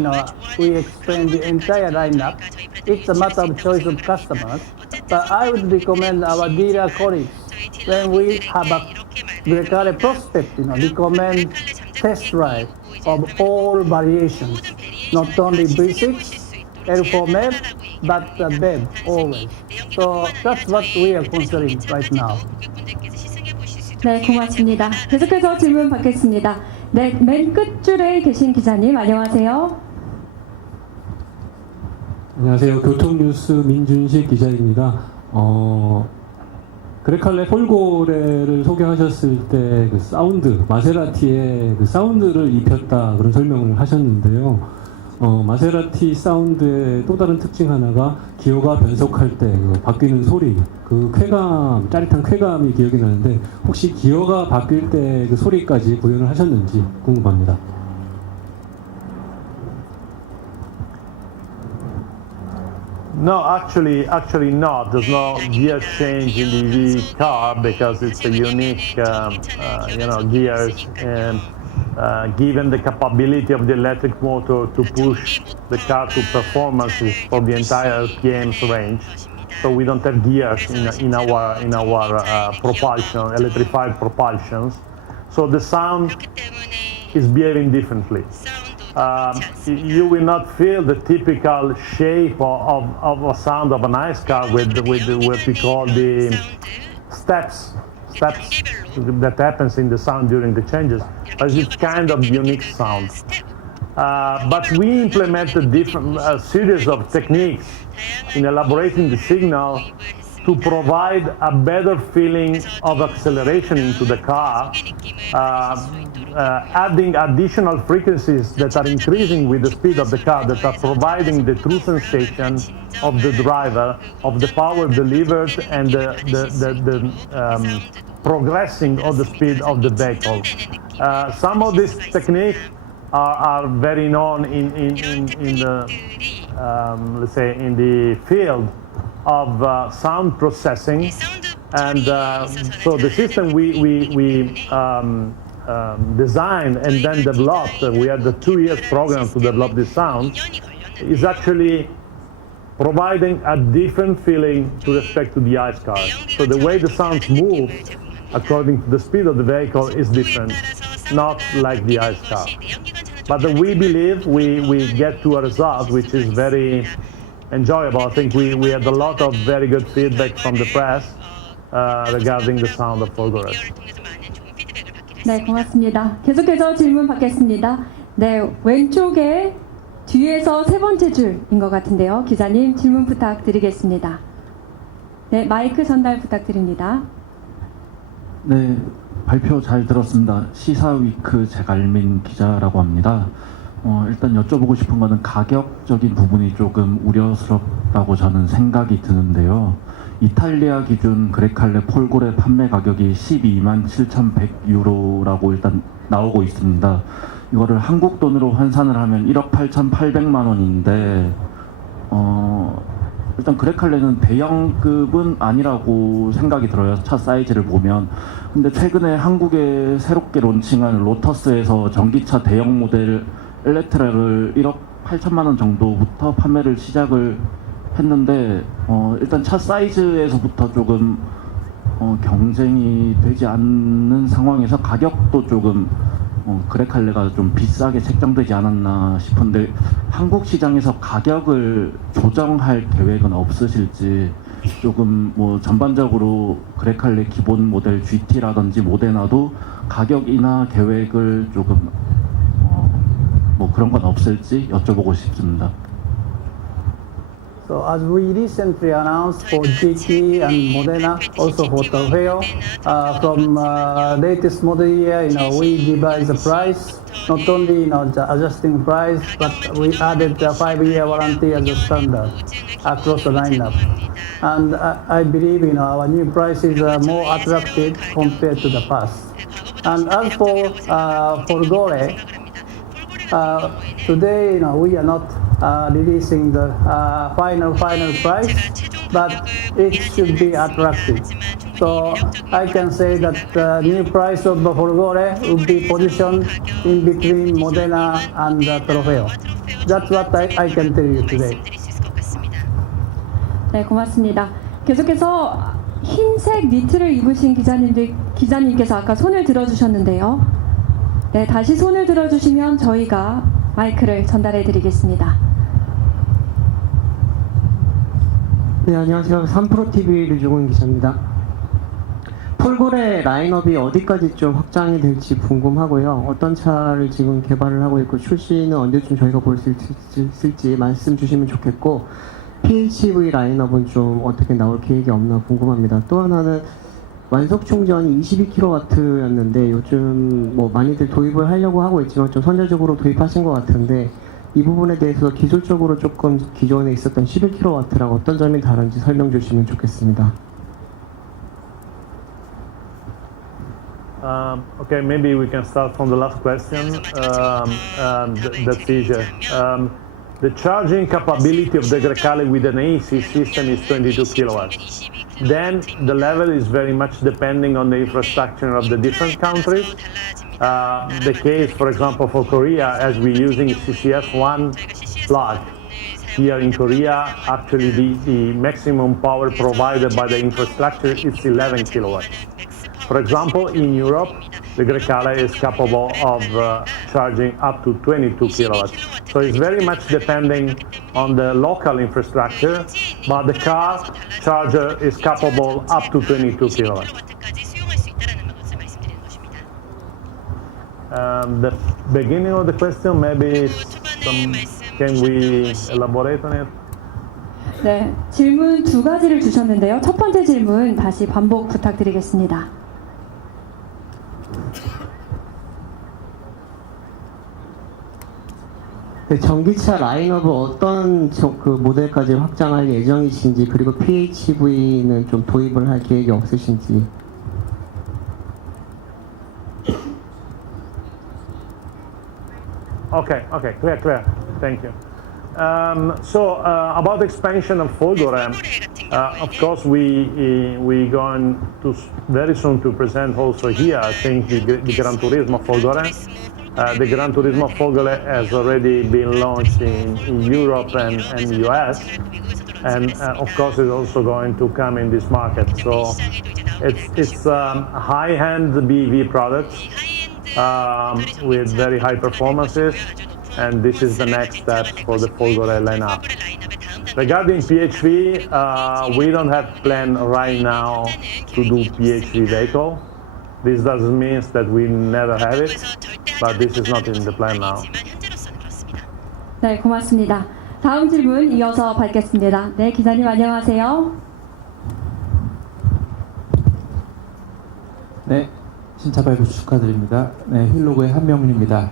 we explain the entire lineup. It's a matter of choice of customers. But I would recommend our dealer colleagues, when we have a Grecale prospect, recommend test drive of all variations, not only V6, L4 MEB, but BEV always. So that's what we are considering right now. 네, 고맙습니다. 계속해서 질문 받겠습니다. 네, 맨 끝줄에 계신 기자님, 안녕하세요. 안녕하세요. 교통뉴스 민준식 기자입니다. 그레칼레 폴고레를 소개하셨을 때 그 사운드, 마세라티의 그 사운드를 입혔다 그런 설명을 하셨는데요. 마세라티 사운드의 또 다른 특징 하나가 기어가 변속할 때 그 바뀌는 소리, 그 쾌감, 짜릿한 쾌감이 기억이 나는데 혹시 기어가 바뀔 때 그 소리까지 구현을 하셨는지 궁금합니다. No, actually not. There's no gear change in the EV car because it's a unique, gears, and given the capability of the electric motor to push the car to performances for the entire RPM's range, so we don't have gears in our propulsion, electrified propulsions. So the sound is behaving differently. You will not feel the typical shape of a sound of an ICE car with what we call the steps that happens in the sound during the changes, but it's kind of unique sound. But we implemented different series of techniques in elaborating the signal to provide a better feeling of acceleration into the car, adding additional frequencies that are increasing with the speed of the car, that are providing the true sensation of the driver, of the power delivered, and the progressing of the speed of the vehicle. Some of these techniques are very known in the let's say in the field of sound processing, and so the system we designed and then developed, we had the 2 years program to develop this sound, is actually providing a different feeling to respect to the ICE car. So the way the sounds move according to the speed of the vehicle is different, not like the ICE car. But we believe we get to a result which is very enjoyable. I think we had a lot of very good feedback from the press regarding the sound of Folgore. 네, 고맙습니다. 계속해서 질문 받겠습니다. 네, 왼쪽에 뒤에서 세 번째 줄인 것 같은데요. 기자님 질문 부탁드리겠습니다. 네, 마이크 전달 부탁드립니다. 네, 발표 잘 들었습니다. 시사위크 제갈민 기자라고 합니다. 일단 여쭤보고 싶은 거는 가격적인 부분이 조금 우려스럽다고 저는 생각이 드는데요. 이탈리아 기준 그레칼레 폴고레 판매 가격이 12만 7,100유로라고 일단 나오고 있습니다. 이거를 한국 돈으로 환산을 하면 1억 8,800만 원인데 일단 그레칼레는 대형급은 아니라고 생각이 들어요. 차 사이즈를 보면. 근데 최근에 한국에 새롭게 론칭한 로터스에서 전기차 대형 모델 엘레트라를 1억 8천만 원 정도부터 판매를 시작을 했는데 일단 차 사이즈에서부터 조금 경쟁이 되지 않는 상황에서 가격도 조금 그레칼레가 좀 비싸게 책정되지 않았나 싶은데 한국 시장에서 가격을 조정할 계획은 없으실지 조금 뭐 전반적으로 그레칼레 기본 모델 GT라든지 모데나도 가격 인하 계획을 조금 뭐 그런 건 없을지 여쭤보고 싶습니다. So as we recently announced for GT and Modena, also for the Whale, from latest model year, we devise the price, not only the adjusting price, but we added the 5-year warranty as a standard across the lineup. And I believe our new prices are more attractive compared to the past. And as for Folgore, today we are not releasing the final price, but it should be attractive. So I can say that the new price of the Folgore will be positioned in between Modena and the Trofeo. That's what I can tell you today. 네, 고맙습니다. 계속해서 흰색 니트를 입으신 기자님께서 아까 손을 들어주셨는데요. 네, 다시 손을 들어주시면 저희가 마이크를 전달해 드리겠습니다. 네, 안녕하세요. 3프로TV 류종훈 기자입니다. 폴고레 라인업이 어디까지 좀 확장이 될지 궁금하고요. 어떤 차를 지금 개발을 하고 있고 출시는 언제쯤 저희가 볼 수 있을지 말씀 주시면 좋겠고, PHEV 라인업은 좀 어떻게 나올 계획이 없나 궁금합니다. 또 하나는 완속 충전이 22kW였는데 요즘 뭐 많이들 도입을 하려고 하고 있지만 좀 선제적으로 도입하신 것 같은데 이 부분에 대해서 기술적으로 조금 기존에 있었던 11kW랑 어떤 점이 다른지 설명 주시면 좋겠습니다. Okay, maybe we can start from the last question. That's easier. The charging capability of the Grecale with an AC system is 22 kilowatts. Then the level is very much depending on the infrastructure of the different countries. The case, for example, for Korea, as we're using CCS1 plug. Here in Korea, actually the maximum power provided by the infrastructure is 11 kilowatts. For example, in Europe, the Grecale is capable of charging up to 22 kilowatts. So it's very much depending on the local infrastructure, but the car charger is capable up to 22 kilowatts. The beginning of the question, maybe can we elaborate on it? 네, 질문 두 가지를 주셨는데요. 첫 번째 질문 다시 반복 부탁드리겠습니다. 네, 전기차 라인업을 어떤 그 모델까지 확장할 예정이신지, 그리고 PHEV는 좀 도입을 할 계획이 없으신지. Okay, clear. Thank you. About expansion of Folgore, of course we going to very soon to present also here, I think, the Gran Turismo Folgore. The Gran Turismo Folgore has already been launched in Europe and US, and of course it's also going to come in this market. So it's high-end BEV products with very high performances, and this is the next step for the Folgore lineup. Regarding PHV, we don't have plan right now to do PHV vehicle. This doesn't mean that we never have it, but this is not in the plan now. 네, 고맙습니다. 다음 질문 이어서 받겠습니다. 네, 기자님 안녕하세요. 네, 신차 발표 축하드립니다. 네, 휠로그의 한명훈입니다.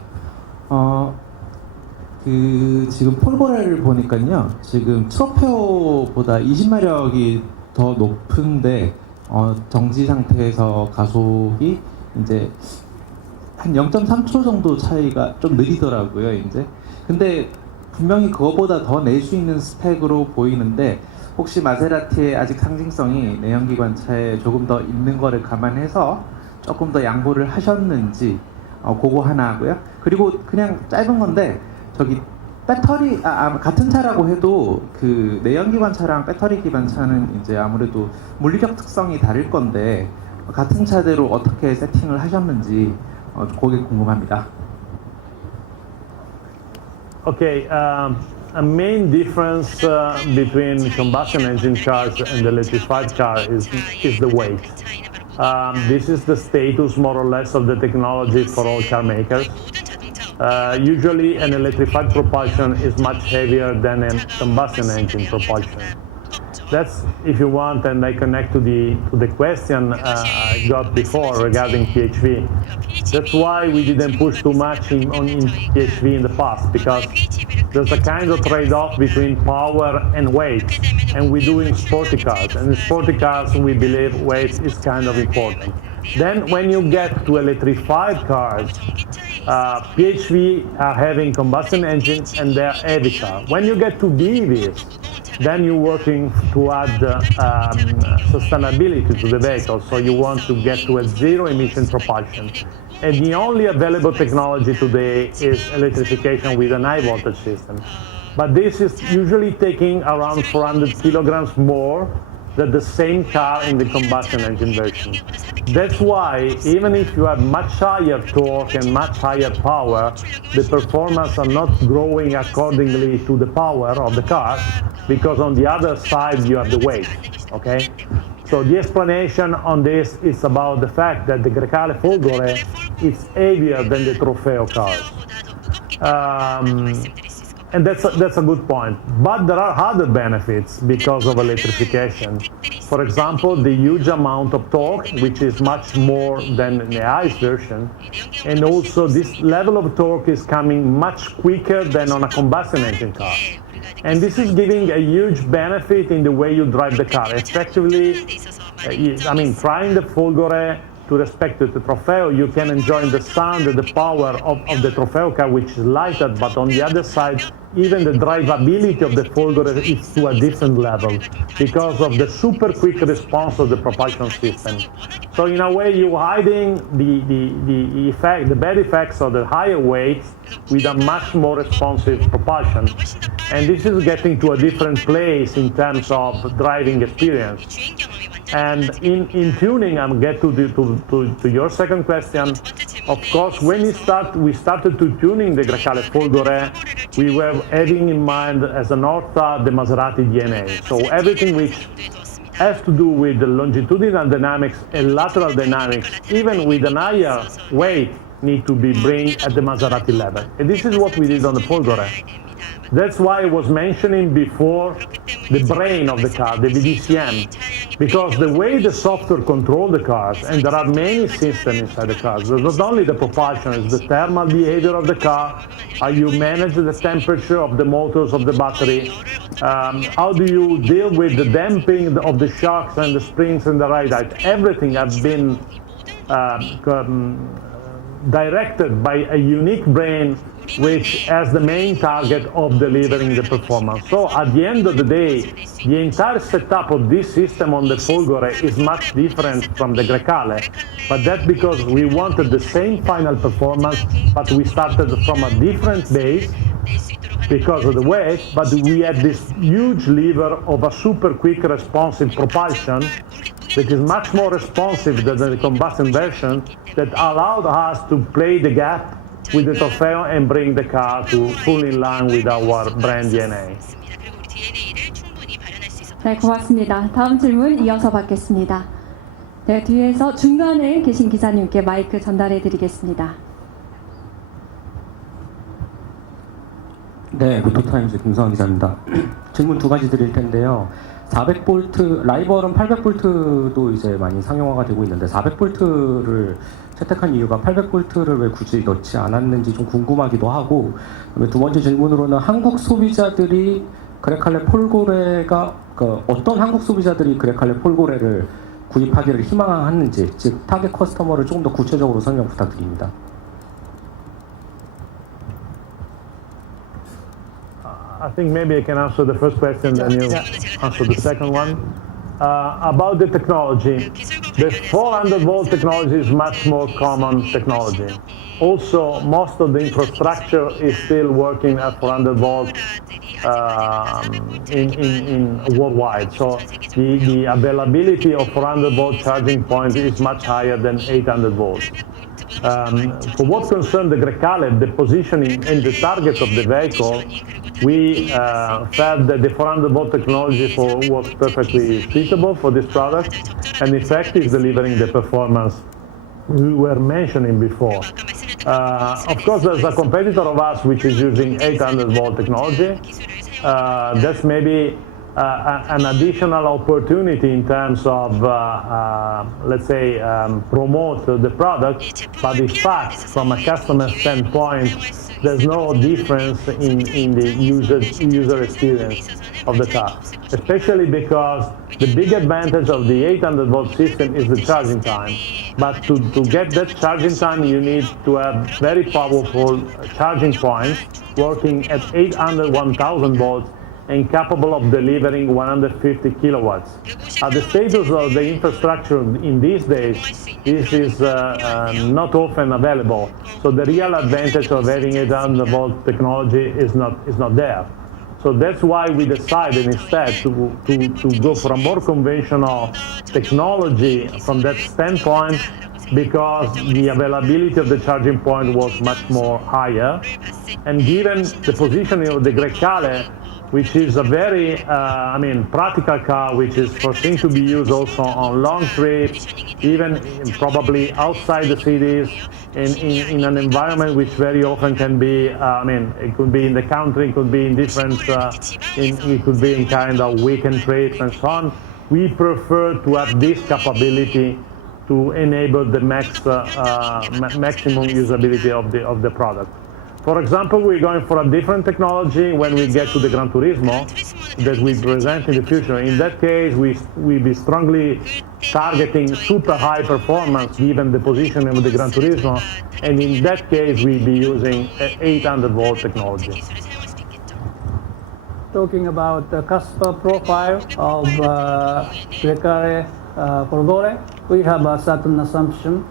지금 폴고레를 보니까요, 지금 트로페오보다 20마력이 더 높은데, 정지 상태에서 가속이 이제 한 0.3초 정도 차이가 좀 느리더라고요, 이제. 근데 분명히 그거보다 더 낼 수 있는 스펙으로 보이는데, 혹시 마세라티의 아직 상징성이 내연기관 차에 조금 더 있는 거를 감안해서 조금 더 양보를 하셨는지, 그거 하나 하고요. 그리고 그냥 짧은 건데 저기 배터리 같은 차라고 해도 그 내연기관 차랑 배터리 기반 차는 이제 아무래도 물리력 특성이 다를 건데 같은 차대로 어떻게 세팅을 하셨는지 그게 궁금합니다. Okay, a main difference between combustion engine cars and electrified cars is the weight. This is the status more or less of the technology for all car makers. Usually an electrified propulsion is much heavier than a combustion engine propulsion. That's, if you want, and I connect to the question I got before regarding PHV. That's why we didn't push too much in PHV in the past, because there's a kind of trade-off between power and weight, and we do in sporty cars. And in sporty cars, we believe weight is kind of important. Then when you get to electrified cars, PHV are having combustion engines and they're heavy cars. When you get to BEVs, then you're working to add sustainability to the vehicle. So you want to get to a zero emission propulsion. And the only available technology today is electrification with an high voltage system. But this is usually taking around 400 kilograms more than the same car in the combustion engine version. That's why even if you have much higher torque and much higher power, the performance are not growing accordingly to the power of the car, because on the other side you have the weight, okay? So the explanation on this is about the fact that the Grecale Folgore is heavier than the Trofeo cars. And that's a good point. But there are other benefits because of electrification. For example, the huge amount of torque, which is much more than the ICE version. And also this level of torque is coming much quicker than on a combustion engine car. And this is giving a huge benefit in the way you drive the car. Effectively, I mean, trying the Folgore to respect to the Trofeo, you can enjoy the sound and the power of the Trofeo car, which is lighter, but on the other side, even the drivability of the Folgore is to a different level because of the super quick response of the propulsion system. So in a way, you're hiding the bad effects of the higher weights with a much more responsive propulsion. And this is getting to a different place in terms of driving experience. And in tuning, I'm get to your second question. Of course, when we started to tuning the Grecale Folgore, we were having in mind as a North Star the Maserati DNA. So everything which has to do with the longitudinal dynamics and lateral dynamics, even with an higher weight, need to be bring at the Maserati level. And this is what we did on the Folgore. That's why I was mentioning before the brain of the car, the VDCM, because the way the software controls the cars, and there are many systems inside the cars, there's not only the propulsion, it's the thermal behavior of the car, how you manage the temperature of the motors of the battery, how do you deal with the damping of the shocks and the springs and the ride height. Everything has been directed by a unique brain which has the main target of delivering the performance. So at the end of the day, the entire setup of this system on the Folgore is much different from the Grecale. But that's because we wanted the same final performance, but we started from a different base because of the weight, but we had this huge lever of a super quick responsive propulsion that is much more responsive than the combustion version, that allowed us to play the gap with the Trofeo and bring the car to fully in line with our brand DNA. 네, 고맙습니다. 다음 질문 이어서 받겠습니다. 네, 뒤에서 중간에 계신 기사님께 마이크 전달해 드리겠습니다. 네, 로토타임즈 김성환 기자입니다. 질문 두 가지 드릴 텐데요. 400V, 라이벌은 800V도 이제 많이 상용화가 되고 있는데 400V를 채택한 이유가 800V를 왜 굳이 넣지 않았는지 좀 궁금하기도 하고, 두 번째 질문으로는 한국 소비자들이 그레칼레 폴고레가 어떤 한국 소비자들이 그레칼레 폴고레를 구입하기를 희망하는지, 즉 타겟 커스터머를 조금 더 구체적으로 설명 부탁드립니다. I think maybe I can answer the first question, then you answer the second one. About the technology, The 400 volt technology is much more common technology. Also, most of the infrastructure is still working at 400 volt in worldwide. So the availability of 400 volt charging points is much higher than 800 volts. For what concerns the Grecale, the positioning and the target of the vehicle, we felt that the 400 volt technology was perfectly suitable for this product, and in fact is delivering the performance we were mentioning before. Of course, there's a competitor of us which is using 800 volt technology. That's maybe an additional opportunity in terms of, let's say, promote the product, but in fact, from a customer standpoint, there's no difference in the user experience of the car, especially because the big advantage of the 800 volt system is the charging time. But to get that charging time, you need to have very powerful charging points working at 800, 1000 volts and capable of delivering 150 kilowatts. At the status of the infrastructure in these days, this is not often available. So the real advantage of having 800 volt technology is not there. So that's why we decided instead to go for a more conventional technology from that standpoint, because the availability of the charging point was much more higher. And given the positioning of the Grecale, which is a very, practical car, which is foreseen to be used also on long trips, even probably outside the cities, in an environment which very often can be, it could be in the country, it could be in different, it could be in kind of weekend trips and so on. We prefer to have this capability to enable the maximum usability of the product. For example, we're going for a different technology when we get to the Gran Turismo that we present in the future. In that case, we'll be strongly targeting super high performance given the positioning of the Gran Turismo, and in that case, we'll be using 800 volt technology. Talking about the customer profile of Grecale Folgore, we have a certain assumption.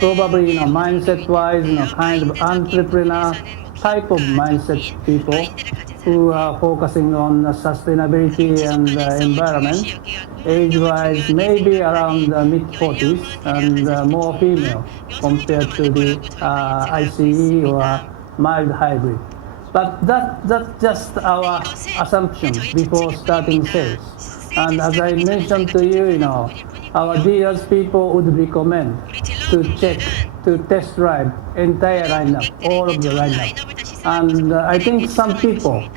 Probably, mindset-wise, kind of entrepreneur type of mindset people who are focusing on sustainability and environment. Age-wise, maybe around the mid-40s and more female compared to the ICE or mild hybrid. But that's just our assumption before starting sales. And as I mentioned to you, our dealers people would recommend to check, to test drive entire lineup, all of the lineup. And I think some people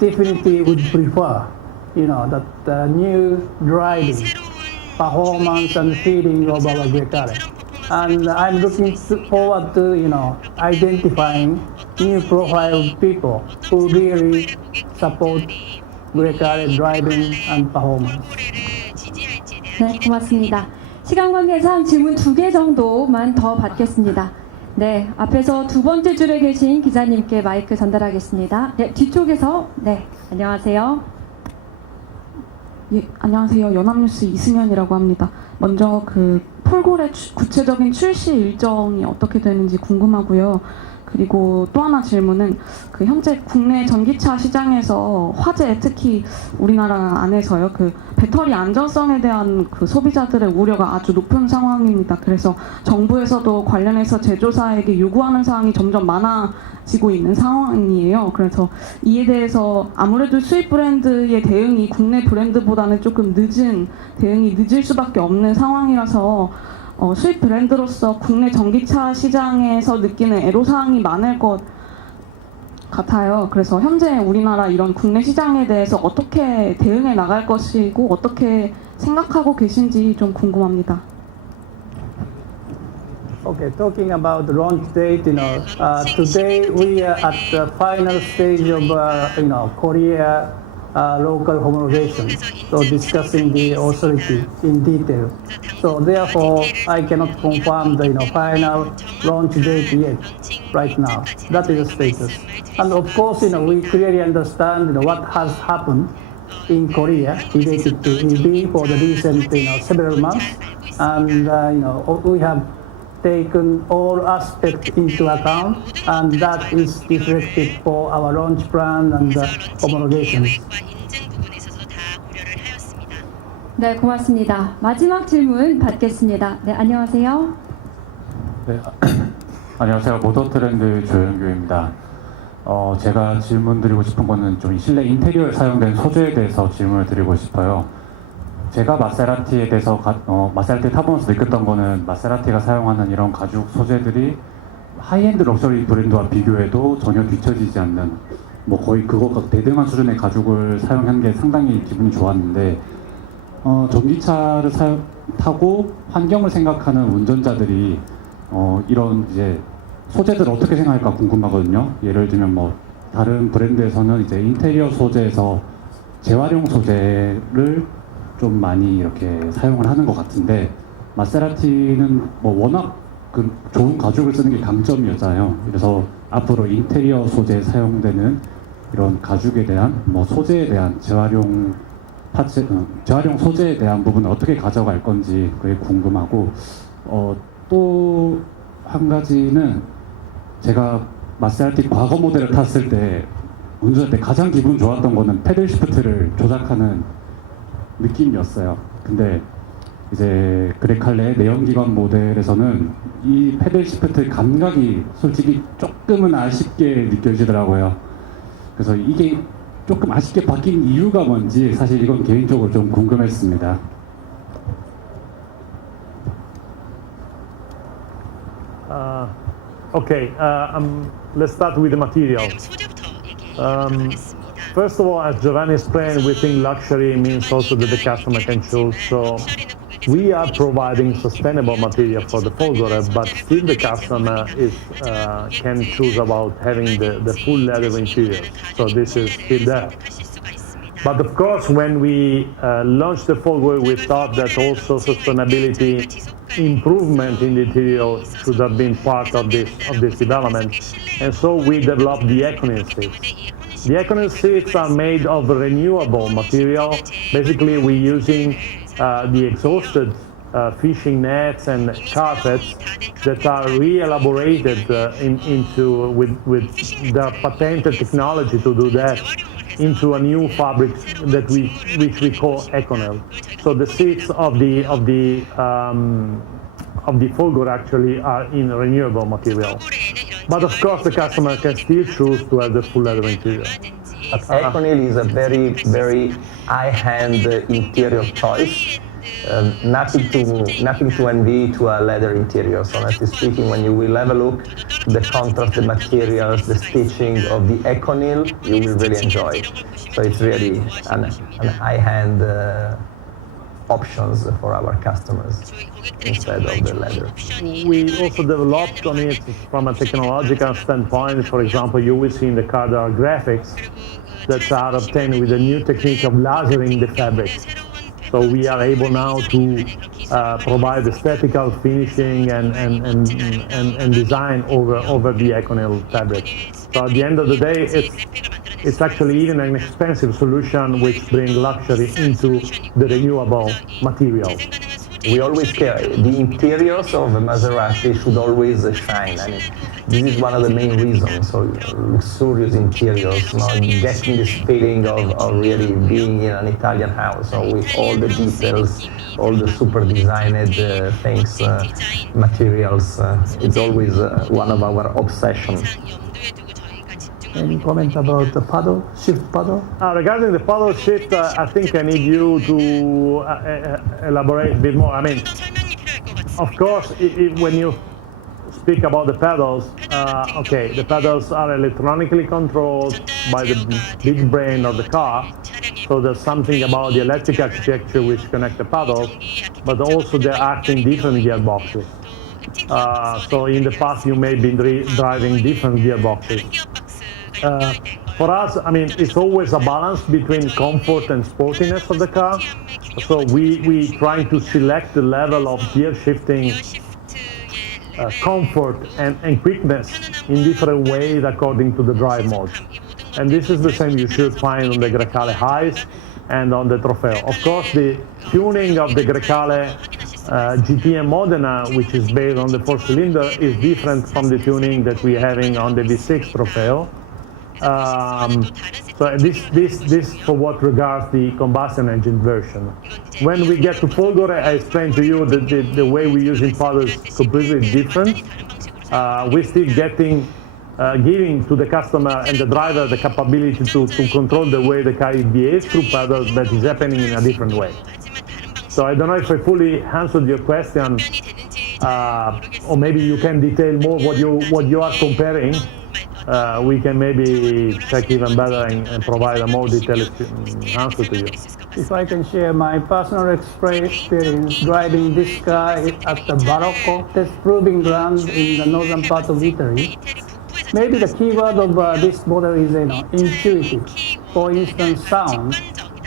definitely would prefer, that new driving performance and feeling of our Grecale. And I'm looking forward to, identifying new profile of people who really support Grecale driving and performance. 네, 고맙습니다. 시간 관계상 질문 2개 정도만 더 받겠습니다. 네, 앞에서 두 번째 줄에 계신 기자님께 마이크 전달하겠습니다. 네, 뒤쪽에서, 네, 안녕하세요. 예, 안녕하세요. 연합뉴스 이승현이라고 합니다. 먼저 폴골의 구체적인 출시 일정이 어떻게 되는지 궁금하고요. 그리고 또 하나 질문은 현재 국내 전기차 시장에서 화재, 특히 우리나라 안에서요, 배터리 안전성에 대한 소비자들의 우려가 아주 높은 상황입니다. 그래서 정부에서도 관련해서 제조사에게 요구하는 사항이 점점 많아지고 있는 상황이에요. 그래서 이에 대해서 아무래도 수입 브랜드의 대응이 국내 브랜드보다는 조금 대응이 늦을 수밖에 없는 상황이라서 수입 브랜드로서 국내 전기차 시장에서 느끼는 애로사항이 많을 것 같아요. 그래서 현재 우리나라 이런 국내 시장에 대해서 어떻게 대응해 나갈 것이고 어떻게 생각하고 계신지 좀 궁금합니다. Okay, talking about the launch date, today we are at the final stage of, Korea local homologation, so discussing the authority in detail. So therefore, I cannot confirm the final launch date yet, right now. That is the status. And of course, we clearly understand what has happened in Korea related to EV for the recent several months. and we have taken all aspects into account, and that is reflected for our launch plan and homologation. 네, 고맙습니다. 마지막 질문 받겠습니다. 네, 안녕하세요. 네, 안녕하세요. 모더트렌드 조영규입니다. 제가 질문 드리고 싶은 거는 좀 실내 인테리어에 사용된 소재에 대해서 질문을 드리고 싶어요. 제가 마세라티에 대해서 마세라티 타보면서 느꼈던 거는 마세라티가 사용하는 이런 가죽 소재들이 하이엔드 럭셔리 브랜드와 비교해도 전혀 뒤처지지 않는 뭐 거의 그것과 대등한 수준의 가죽을 사용한 게 상당히 기분이 좋았는데 전기차를 타고 환경을 생각하는 운전자들이 이런 이제 소재들을 어떻게 생각할까 궁금하거든요. 예를 들면 뭐 다른 브랜드에서는 이제 인테리어 소재에서 재활용 소재를 좀 많이 이렇게 사용을 하는 것 같은데 마세라티는 뭐 워낙 그 좋은 가죽을 쓰는 게 강점이었잖아요. 그래서 앞으로 인테리어 소재에 사용되는 이런 가죽에 대한 뭐 소재에 대한 재활용 소재에 대한 부분을 어떻게 가져갈 건지 그게 궁금하고 또 한 가지는 제가 마세라티 과거 모델을 탔을 때 운전할 때 가장 기분 좋았던 거는 패들 시프트를 조작하는 느낌이었어요. 근데 이제 그레칼레 내연기관 모델에서는 이 패들 시프트 감각이 솔직히 조금은 아쉽게 느껴지더라고요. 그래서 이게 조금 아쉽게 바뀐 이유가 뭔지 사실 이건 개인적으로 좀 궁금했습니다. Let's start with the material. First of all, as Giovanni explained, we think luxury means also that the customer can choose. So we are providing sustainable material for the folgore, but still the customer can choose about having the full leather interior. So this is still there. But of course, when we launched the folgore, we thought that also sustainability improvement in the interior should have been part of this development. And so we developed the Econil seats. The Econil seats are made of renewable material. Basically, we're using the exhausted fishing nets and carpets that are re-elaborated with their patented technology to do that into a new fabric which we call Econil. So the seats of the folgore actually are in renewable material. But of course, the customer can still choose to have the full leather interior. Econil is a very, very high-end interior choice. Nothing to envy to a leather interior. So honestly speaking, when you will have a look, the contrast, the materials, the stitching of the Econil, you will really enjoy. So it's really an high-end options for our customers instead of the leather. We also developed on it from a technological standpoint. For example, you will see in the car there are graphics that are obtained with a new technique of lasering the fabric. So we are able now to provide aesthetical finishing and design over the Econil fabric. So at the end of the day, it's actually even an expensive solution which brings luxury into the renewable material. We always care. The interiors of Maserati should always shine. I mean, this is one of the main reasons. So luxurious interiors, getting this feeling of really being in an Italian house. So with all the details, all the super designed things, materials. It's always one of our obsessions. Any comment about the paddle, shift paddle? Regarding the paddle shift, I think I need you to elaborate a bit more. I mean, of course, when you speak about the pedals, the pedals are electronically controlled by the big brain of the car. So there's something about the electric architecture which connect the pedals, but also they're acting different gearboxes. So in the past, you may be driving different gearboxes. For us, I mean, it's always a balance between comfort and sportiness of the car. So we try to select the level of gear shifting, comfort and quickness in different ways according to the drive mode. And this is the same you should find on the Grecale Highs and on the Trofeo. Of course, the tuning of the Grecale GT Modena, which is based on the 4-cylinder, is different from the tuning that we're having on the V6 Trofeo. So this for what regards the combustion engine version. When we get to Folgore, I explained to you that the way we use in powder is completely different. We're still giving to the customer and the driver the capability to control the way the car behaves through paddles, but is happening in a different way. So I don't know if I fully answered your question, or maybe you can detail more what you are comparing. We can maybe check even better and provide a more detailed answer to you. If I can share my personal experience driving this car at the Barocco test proving ground in the northern part of Italy, maybe the keyword of this model is intuitive. For instance, sound.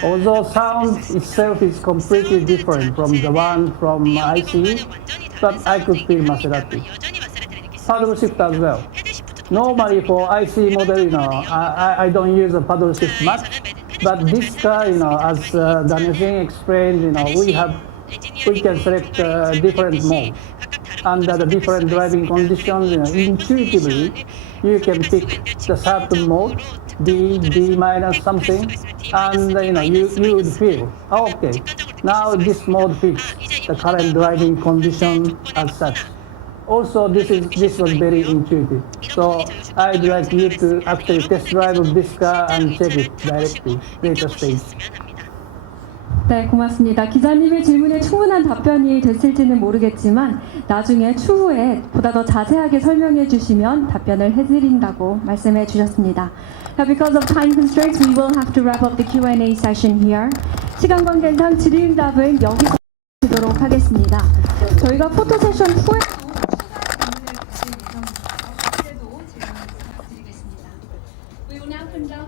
Although sound itself is completely different from the one from ICE, but I could feel Maserati. Paddle shift as well. Normally for ICE model, I don't use a paddle shift much, but this car, as Daniel Singh explained, we can select different modes. Under the different driving conditions, intuitively, you can pick the certain mode, D minus something, and you would feel, okay, now this mode fits the current driving condition as such. Also, this was very intuitive. So I'd like you to actually test drive this car and check it directly later stage. 네, 고맙습니다. 기자님의 질문에 충분한 답변이 됐을지는 모르겠지만 나중에 추후에 보다 더 자세하게 설명해 주시면 답변을 해드린다고 말씀해 주셨습니다. Now, because of time constraints, we will have to wrap up the Q&A session here. 시간 관계상 질의응답은 여기서 마치도록 하겠습니다. 저희가 포토 세션 후에